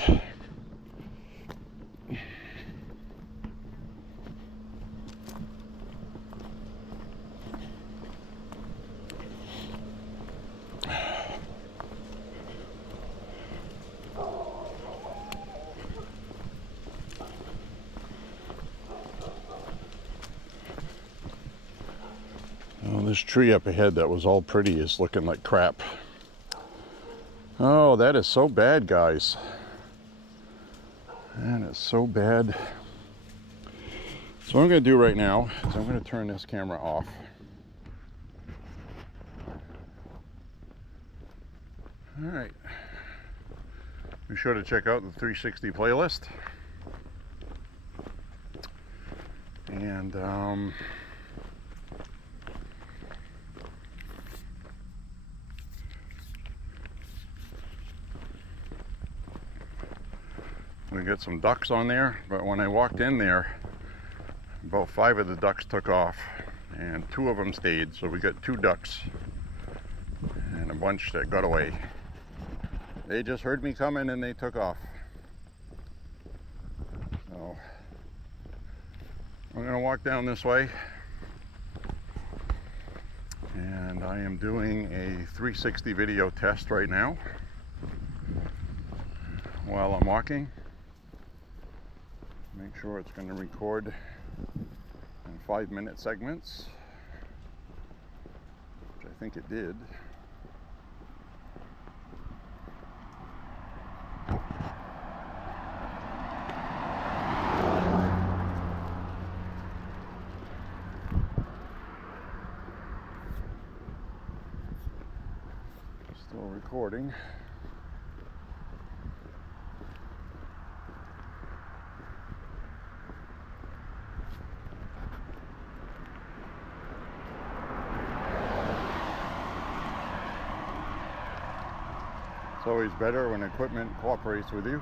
Oh, this tree up ahead that was all pretty is looking like crap. Oh, that is so bad, guys. That is so bad. So what I'm going to do right now is I'm going to turn this camera off. All right. Be sure to check out the 360 playlist. And we got some ducks on there, but when I walked in there, about 5 of the ducks took off and 2 of them stayed. So we got 2 ducks and a bunch that got away. They just heard me coming and they took off. So I'm gonna walk down this way, and I am doing a 360 video test right now while I'm walking. Make sure it's going to record in 5-minute segments, which I think it did. Still recording. It's always better when equipment cooperates with you.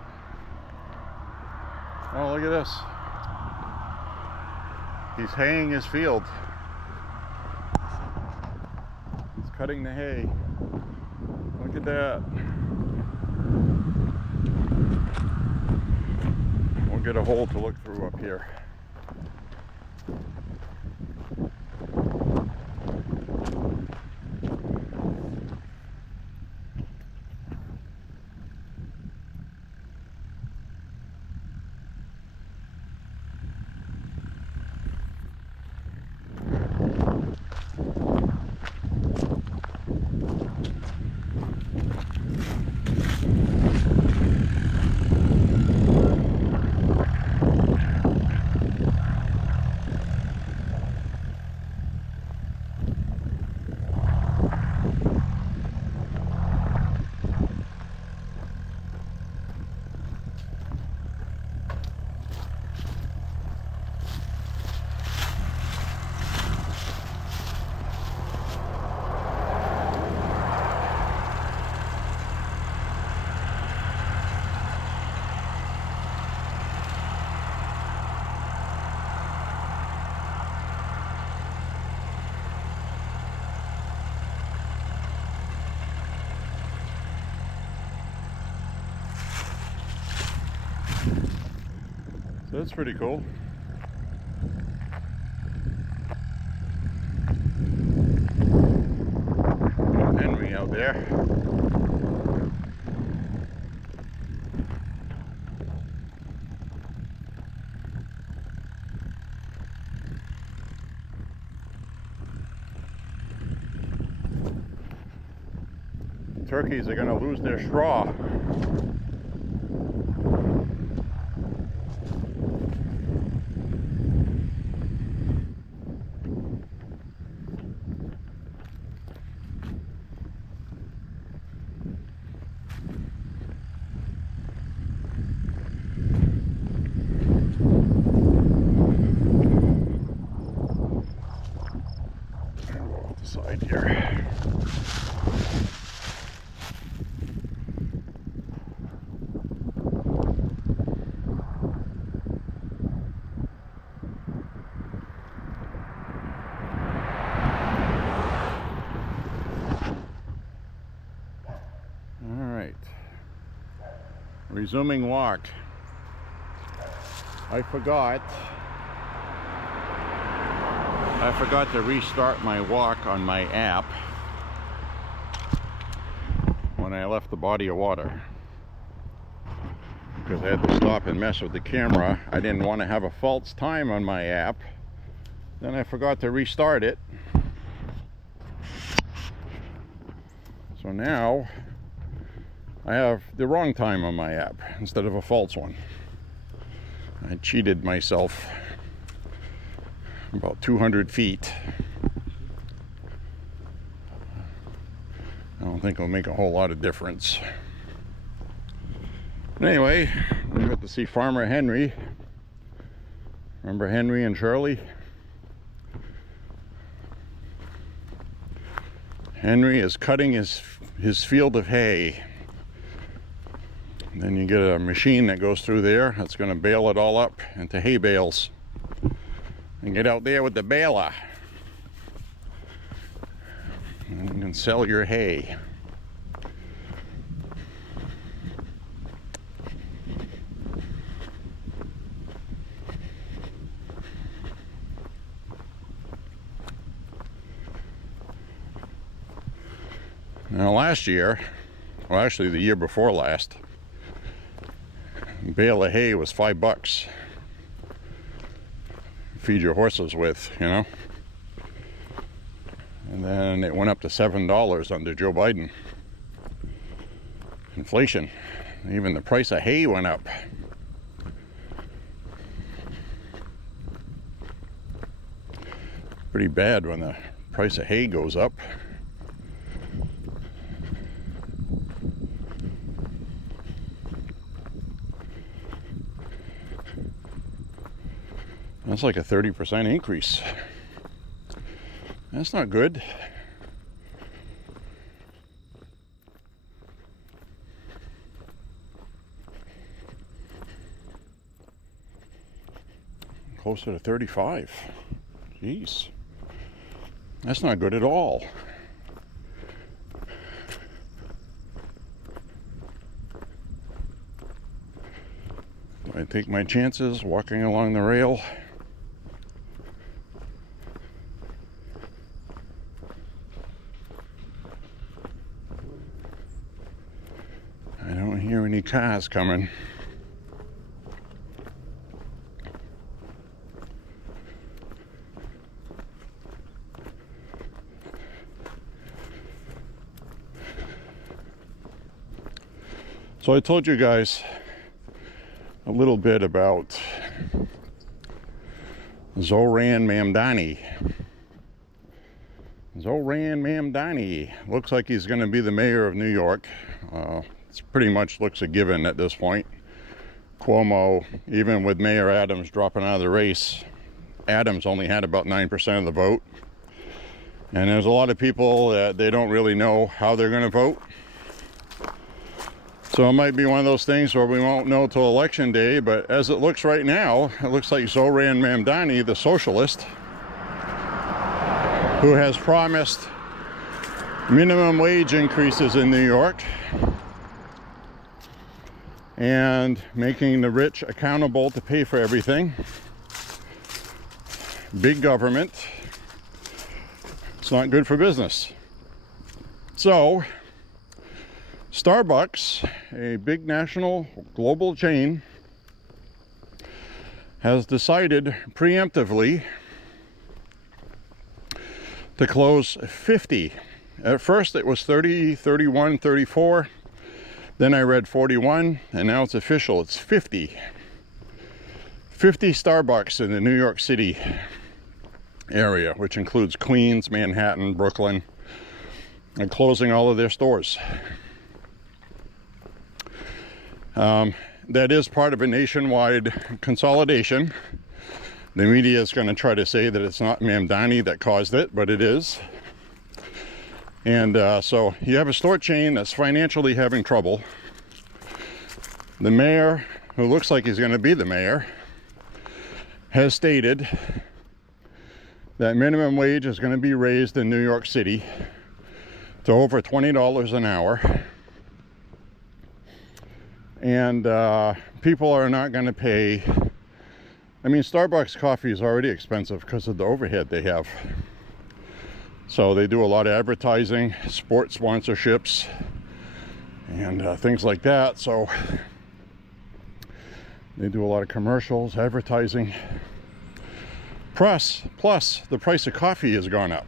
Oh, look at this. He's haying his field. He's cutting the hay. Look at that. We'll get a hole to look through up here. So that's pretty cool. Got Henry out there. Turkeys are going to lose their straw. Side here. Resuming walk. I forgot to restart my walk on my app when I left the body of water, because I had to stop and mess with the camera. I didn't want to have a false time on my app. Then I forgot to restart it. So now I have the wrong time on my app instead of a false one. I cheated myself about 200 feet. I don't think it'll make a whole lot of difference. Anyway, we got to see Farmer Henry. Remember Henry and Shirley? Henry is cutting his field of hay. Then you get a machine that goes through there that's going to bale it all up into hay bales. And get out there with the baler. And you can sell your hay. Now last year, well actually the year before last, a bale of hay was $5. Feed your horses with, you know. And then it went up to $7 under Joe Biden. Inflation. Even the price of hay went up. Pretty bad when the price of hay goes up. That's like a 30% increase. That's not good. Closer to 35. Jeez. That's not good at all. Do I take my chances walking along the rail? I don't hear any cars coming. So I told you guys a little bit about Zohran Mamdani. Zohran Mamdani looks like he's going to be the mayor of New York. It pretty much looks a given at this point. Cuomo, even with Mayor Adams dropping out of the race, Adams only had about 9% of the vote. And there's a lot of people that they don't really know how they're going to vote. So it might be one of those things where we won't know till election day, but as it looks right now, it looks like Zohran Mamdani, the socialist, who has promised minimum wage increases in New York and making the rich accountable to pay for everything. Big government. It's not good for business. So, Starbucks, a big national global chain, has decided preemptively to close 50. At first it was 30, 31, 34. Then I read 41, and now it's official. It's 50. 50 Starbucks in the New York City area, which includes Queens, Manhattan, Brooklyn, and closing all of their stores. That is part of a nationwide consolidation. The media is going to try to say that it's not Mamdani that caused it, but it is. And so you have a store chain that's financially having trouble. The mayor, who looks like he's going to be the mayor, has stated that minimum wage is going to be raised in New York City to over $20 an hour. And people are not going to pay. I mean, Starbucks coffee is already expensive because of the overhead they have. So they do a lot of advertising, sports sponsorships, and things like that. So they do a lot of commercials, advertising. Plus, the price of coffee has gone up.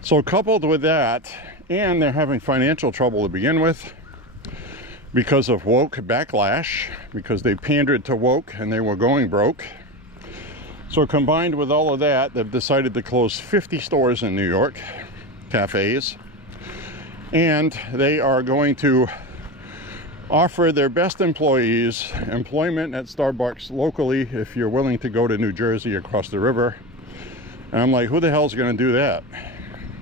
So coupled with that, and they're having financial trouble to begin with because of woke backlash, because they pandered to woke and they were going broke. So combined with all of that, they've decided to close 50 stores in New York, cafes, and they are going to offer their best employees employment at Starbucks locally if you're willing to go to New Jersey across the river. And I'm like, who the hell's going to do that?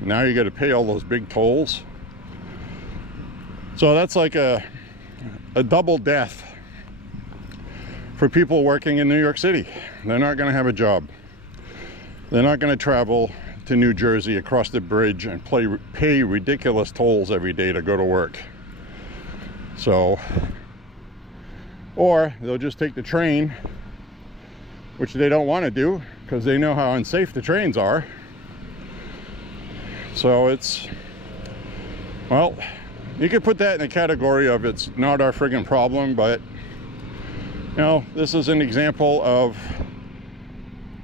Now you got to pay all those big tolls. So that's like a double death for people working in New York City. They're not going to have a job. They're not going to travel to New Jersey across the bridge and pay ridiculous tolls every day to go to work. So, or they'll just take the train, which they don't want to do because they know how unsafe the trains are. So it's, well, you could put that in the category of it's not our friggin' problem, but you know, this is an example of,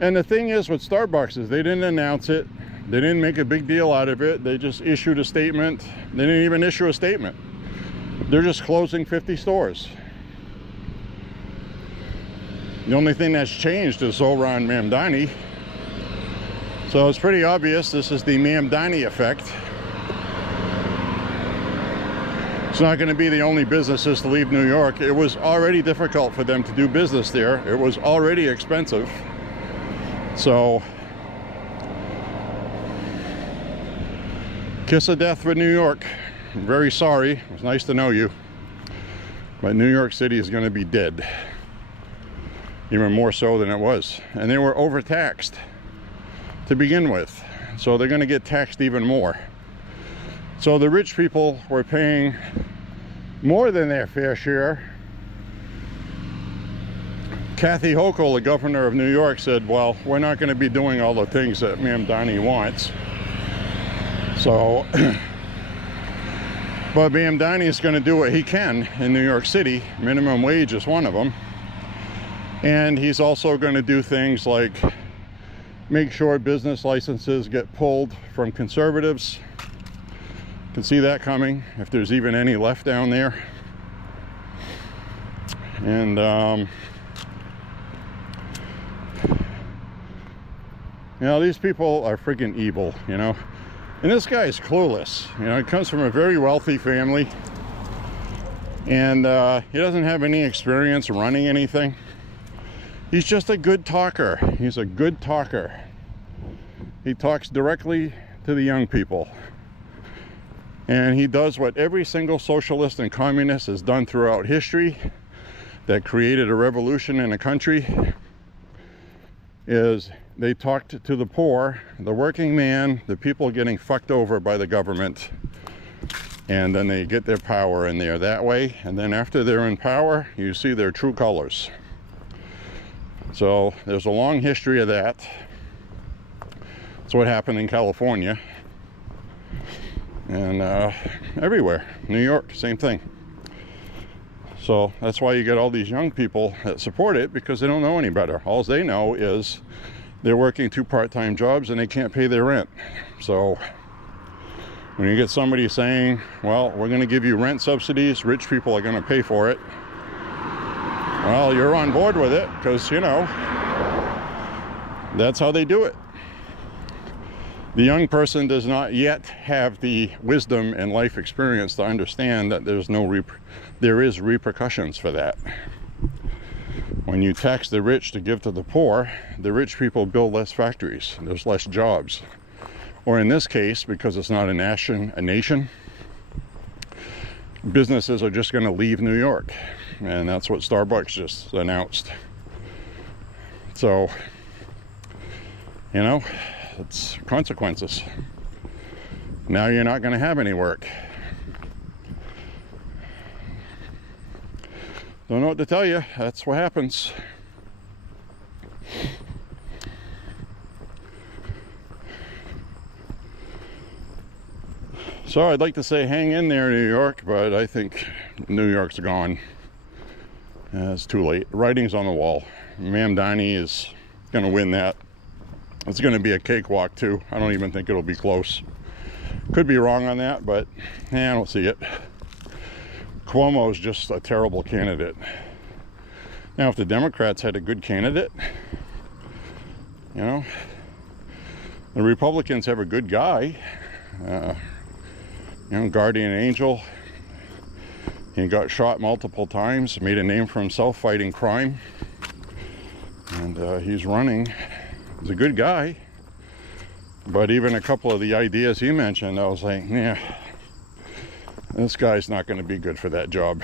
and the thing is with Starbucks is they didn't announce it, they didn't make a big deal out of it, they just issued a statement. They didn't even issue a statement. They're just closing 50 stores. The only thing that's changed is over on Mamdani. So it's pretty obvious this is the Mamdani effect. It's not going to be the only businesses to leave New York. It was already difficult for them to do business there. It was already expensive. So, kiss of death for New York. I'm very sorry. It was nice to know you. But New York City is going to be dead. Even more so than it was. And they were overtaxed to begin with. So they're going to get taxed even more. So the rich people were paying more than their fair share. Kathy Hochul, the governor of New York, said, well, we're not going to be doing all the things that Mamdani wants. So, but Mamdani is going to do what he can in New York City. Minimum wage is one of them. And he's also going to do things like make sure business licenses get pulled from conservatives. You can see that coming, if there's even any left down there. And you know, these people are freaking evil, you know. And this guy is clueless. You know, he comes from a very wealthy family. And he doesn't have any experience running anything. He's just a good talker. He's a good talker. He talks directly to the young people. And he does what every single socialist and communist has done throughout history that created a revolution in a country, is they talked to the poor, the working man, the people getting fucked over by the government, and then they get their power in there that way. And then after they're in power, you see their true colors. So there's a long history of that. That's what happened in California. And everywhere. New York, same thing. So that's why you get all these young people that support it, because they don't know any better. All they know is they're working 2 part-time jobs and they can't pay their rent. So when you get somebody saying, well, we're going to give you rent subsidies, rich people are going to pay for it, well, you're on board with it, because, you know, that's how they do it. The young person does not yet have the wisdom and life experience to understand that there is repercussions for that. When you tax the rich to give to the poor, the rich people build less factories. There's less jobs. Or in this case, because it's not a nation, businesses are just going to leave New York. And that's what Starbucks just announced. So, you know, it's consequences. Now you're not going to have any work. Don't know what to tell you. That's what happens. So I'd like to say hang in there, New York, but I think New York's gone. It's too late. Writing's on the wall. Mamdani is going to win that. It's going to be a cakewalk too. I don't even think it'll be close. Could be wrong on that, but I don't see it. Cuomo's just a terrible candidate. Now, if the Democrats had a good candidate, you know, the Republicans have a good guy. You know, guardian angel. He got shot multiple times, made a name for himself fighting crime. And he's running. He's a good guy. But even a couple of the ideas he mentioned, I was like, yeah, this guy's not going to be good for that job.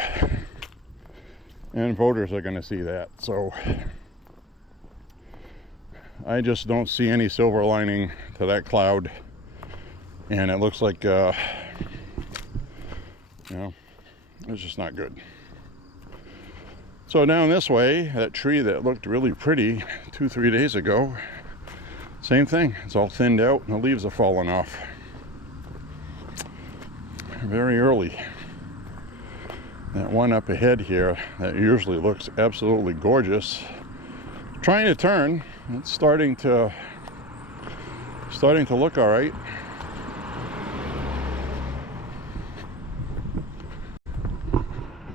And voters are going to see that. So I just don't see any silver lining to that cloud. And it looks like, you know, it's just not good. So down this way, that tree that looked really pretty 2-3 days ago, same thing. It's all thinned out and the leaves are falling off. Very early. That one up ahead here that usually looks absolutely gorgeous, trying to turn. It's starting to look all right.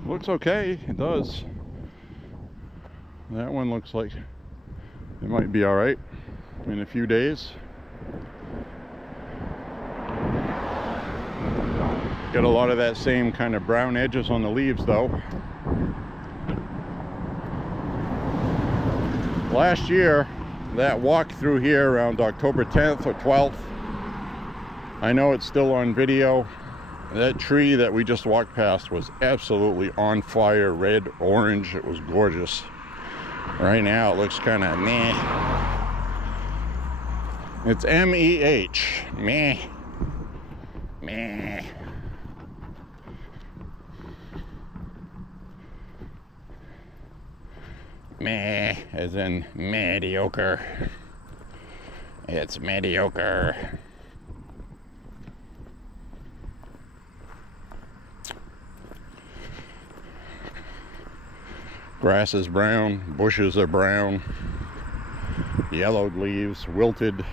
Looks okay, it does. That one looks like it might be all right in a few days. Got a lot of that same kind of brown edges on the leaves though. Last year, that walk through here around October 10th or 12th, I know it's still on video. That tree that we just walked past was absolutely on fire, red, orange. It was gorgeous. Right now it looks kind of meh. It's M-E-H. Meh. Meh. Meh, as in mediocre. It's mediocre. Grass is brown, bushes are brown, yellowed leaves, wilted.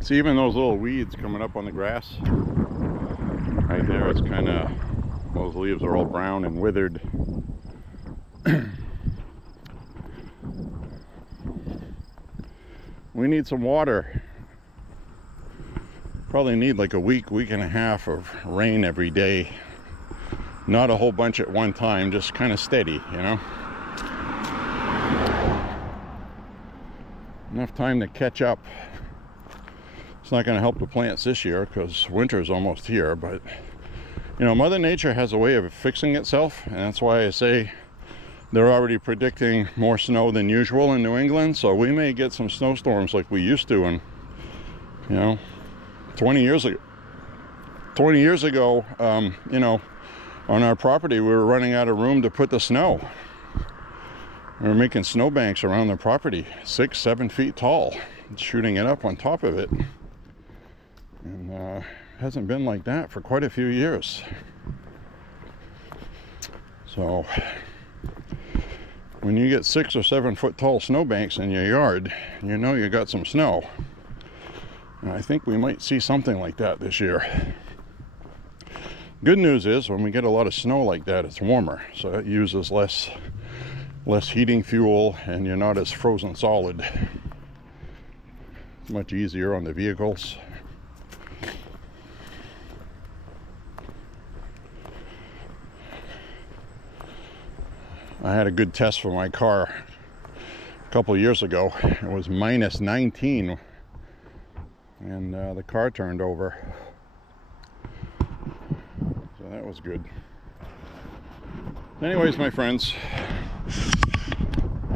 See, even those little weeds coming up on the grass, right there, it's kind of, those leaves are all brown and withered. We need some water. Probably need like a week and a half of rain every day. Not a whole bunch at one time, just kind of steady, you know? Enough time to catch up. It's not going to help the plants this year because winter's almost here, but you know, Mother Nature has a way of fixing itself, and that's why I say they're already predicting more snow than usual in New England, so we may get some snowstorms like we used to, and you know, 20 years ago, you know, on our property we were running out of room to put the snow. We were making snowbanks around the property, 6-7 feet tall, shooting it up on top of it. And hasn't been like that for quite a few years. So when you get 6 or 7 foot tall snowbanks in your yard, you know you got some snow. And I think we might see something like that this year. Good news is when we get a lot of snow like that, it's warmer, so it uses less heating fuel and you're not as frozen solid. It's much easier on the vehicles. I had a good test for my car a couple years ago. It was minus 19 and the car turned over. So that was good. Anyways, my friends,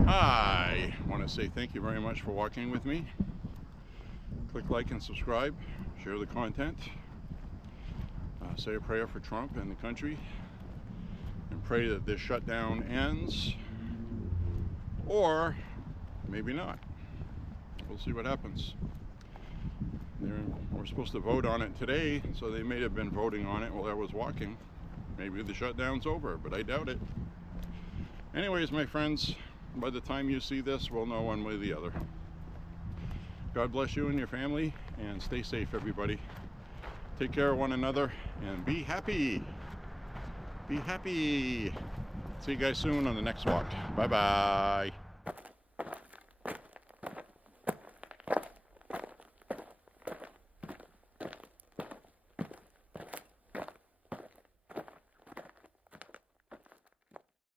I want to say thank you very much for watching with me. Click like and subscribe, share the content. say a prayer for Trump and the country, and pray that this shutdown ends, or maybe not. We'll see what happens. We're supposed to vote on it today, so they may have been voting on it while I was walking. Maybe the shutdown's over, but I doubt it. Anyways, my friends, by the time you see this, we'll know one way or the other. God bless you and your family, and stay safe, everybody. Take care of one another, and be happy. Be happy. See you guys soon on the next walk. Bye-bye.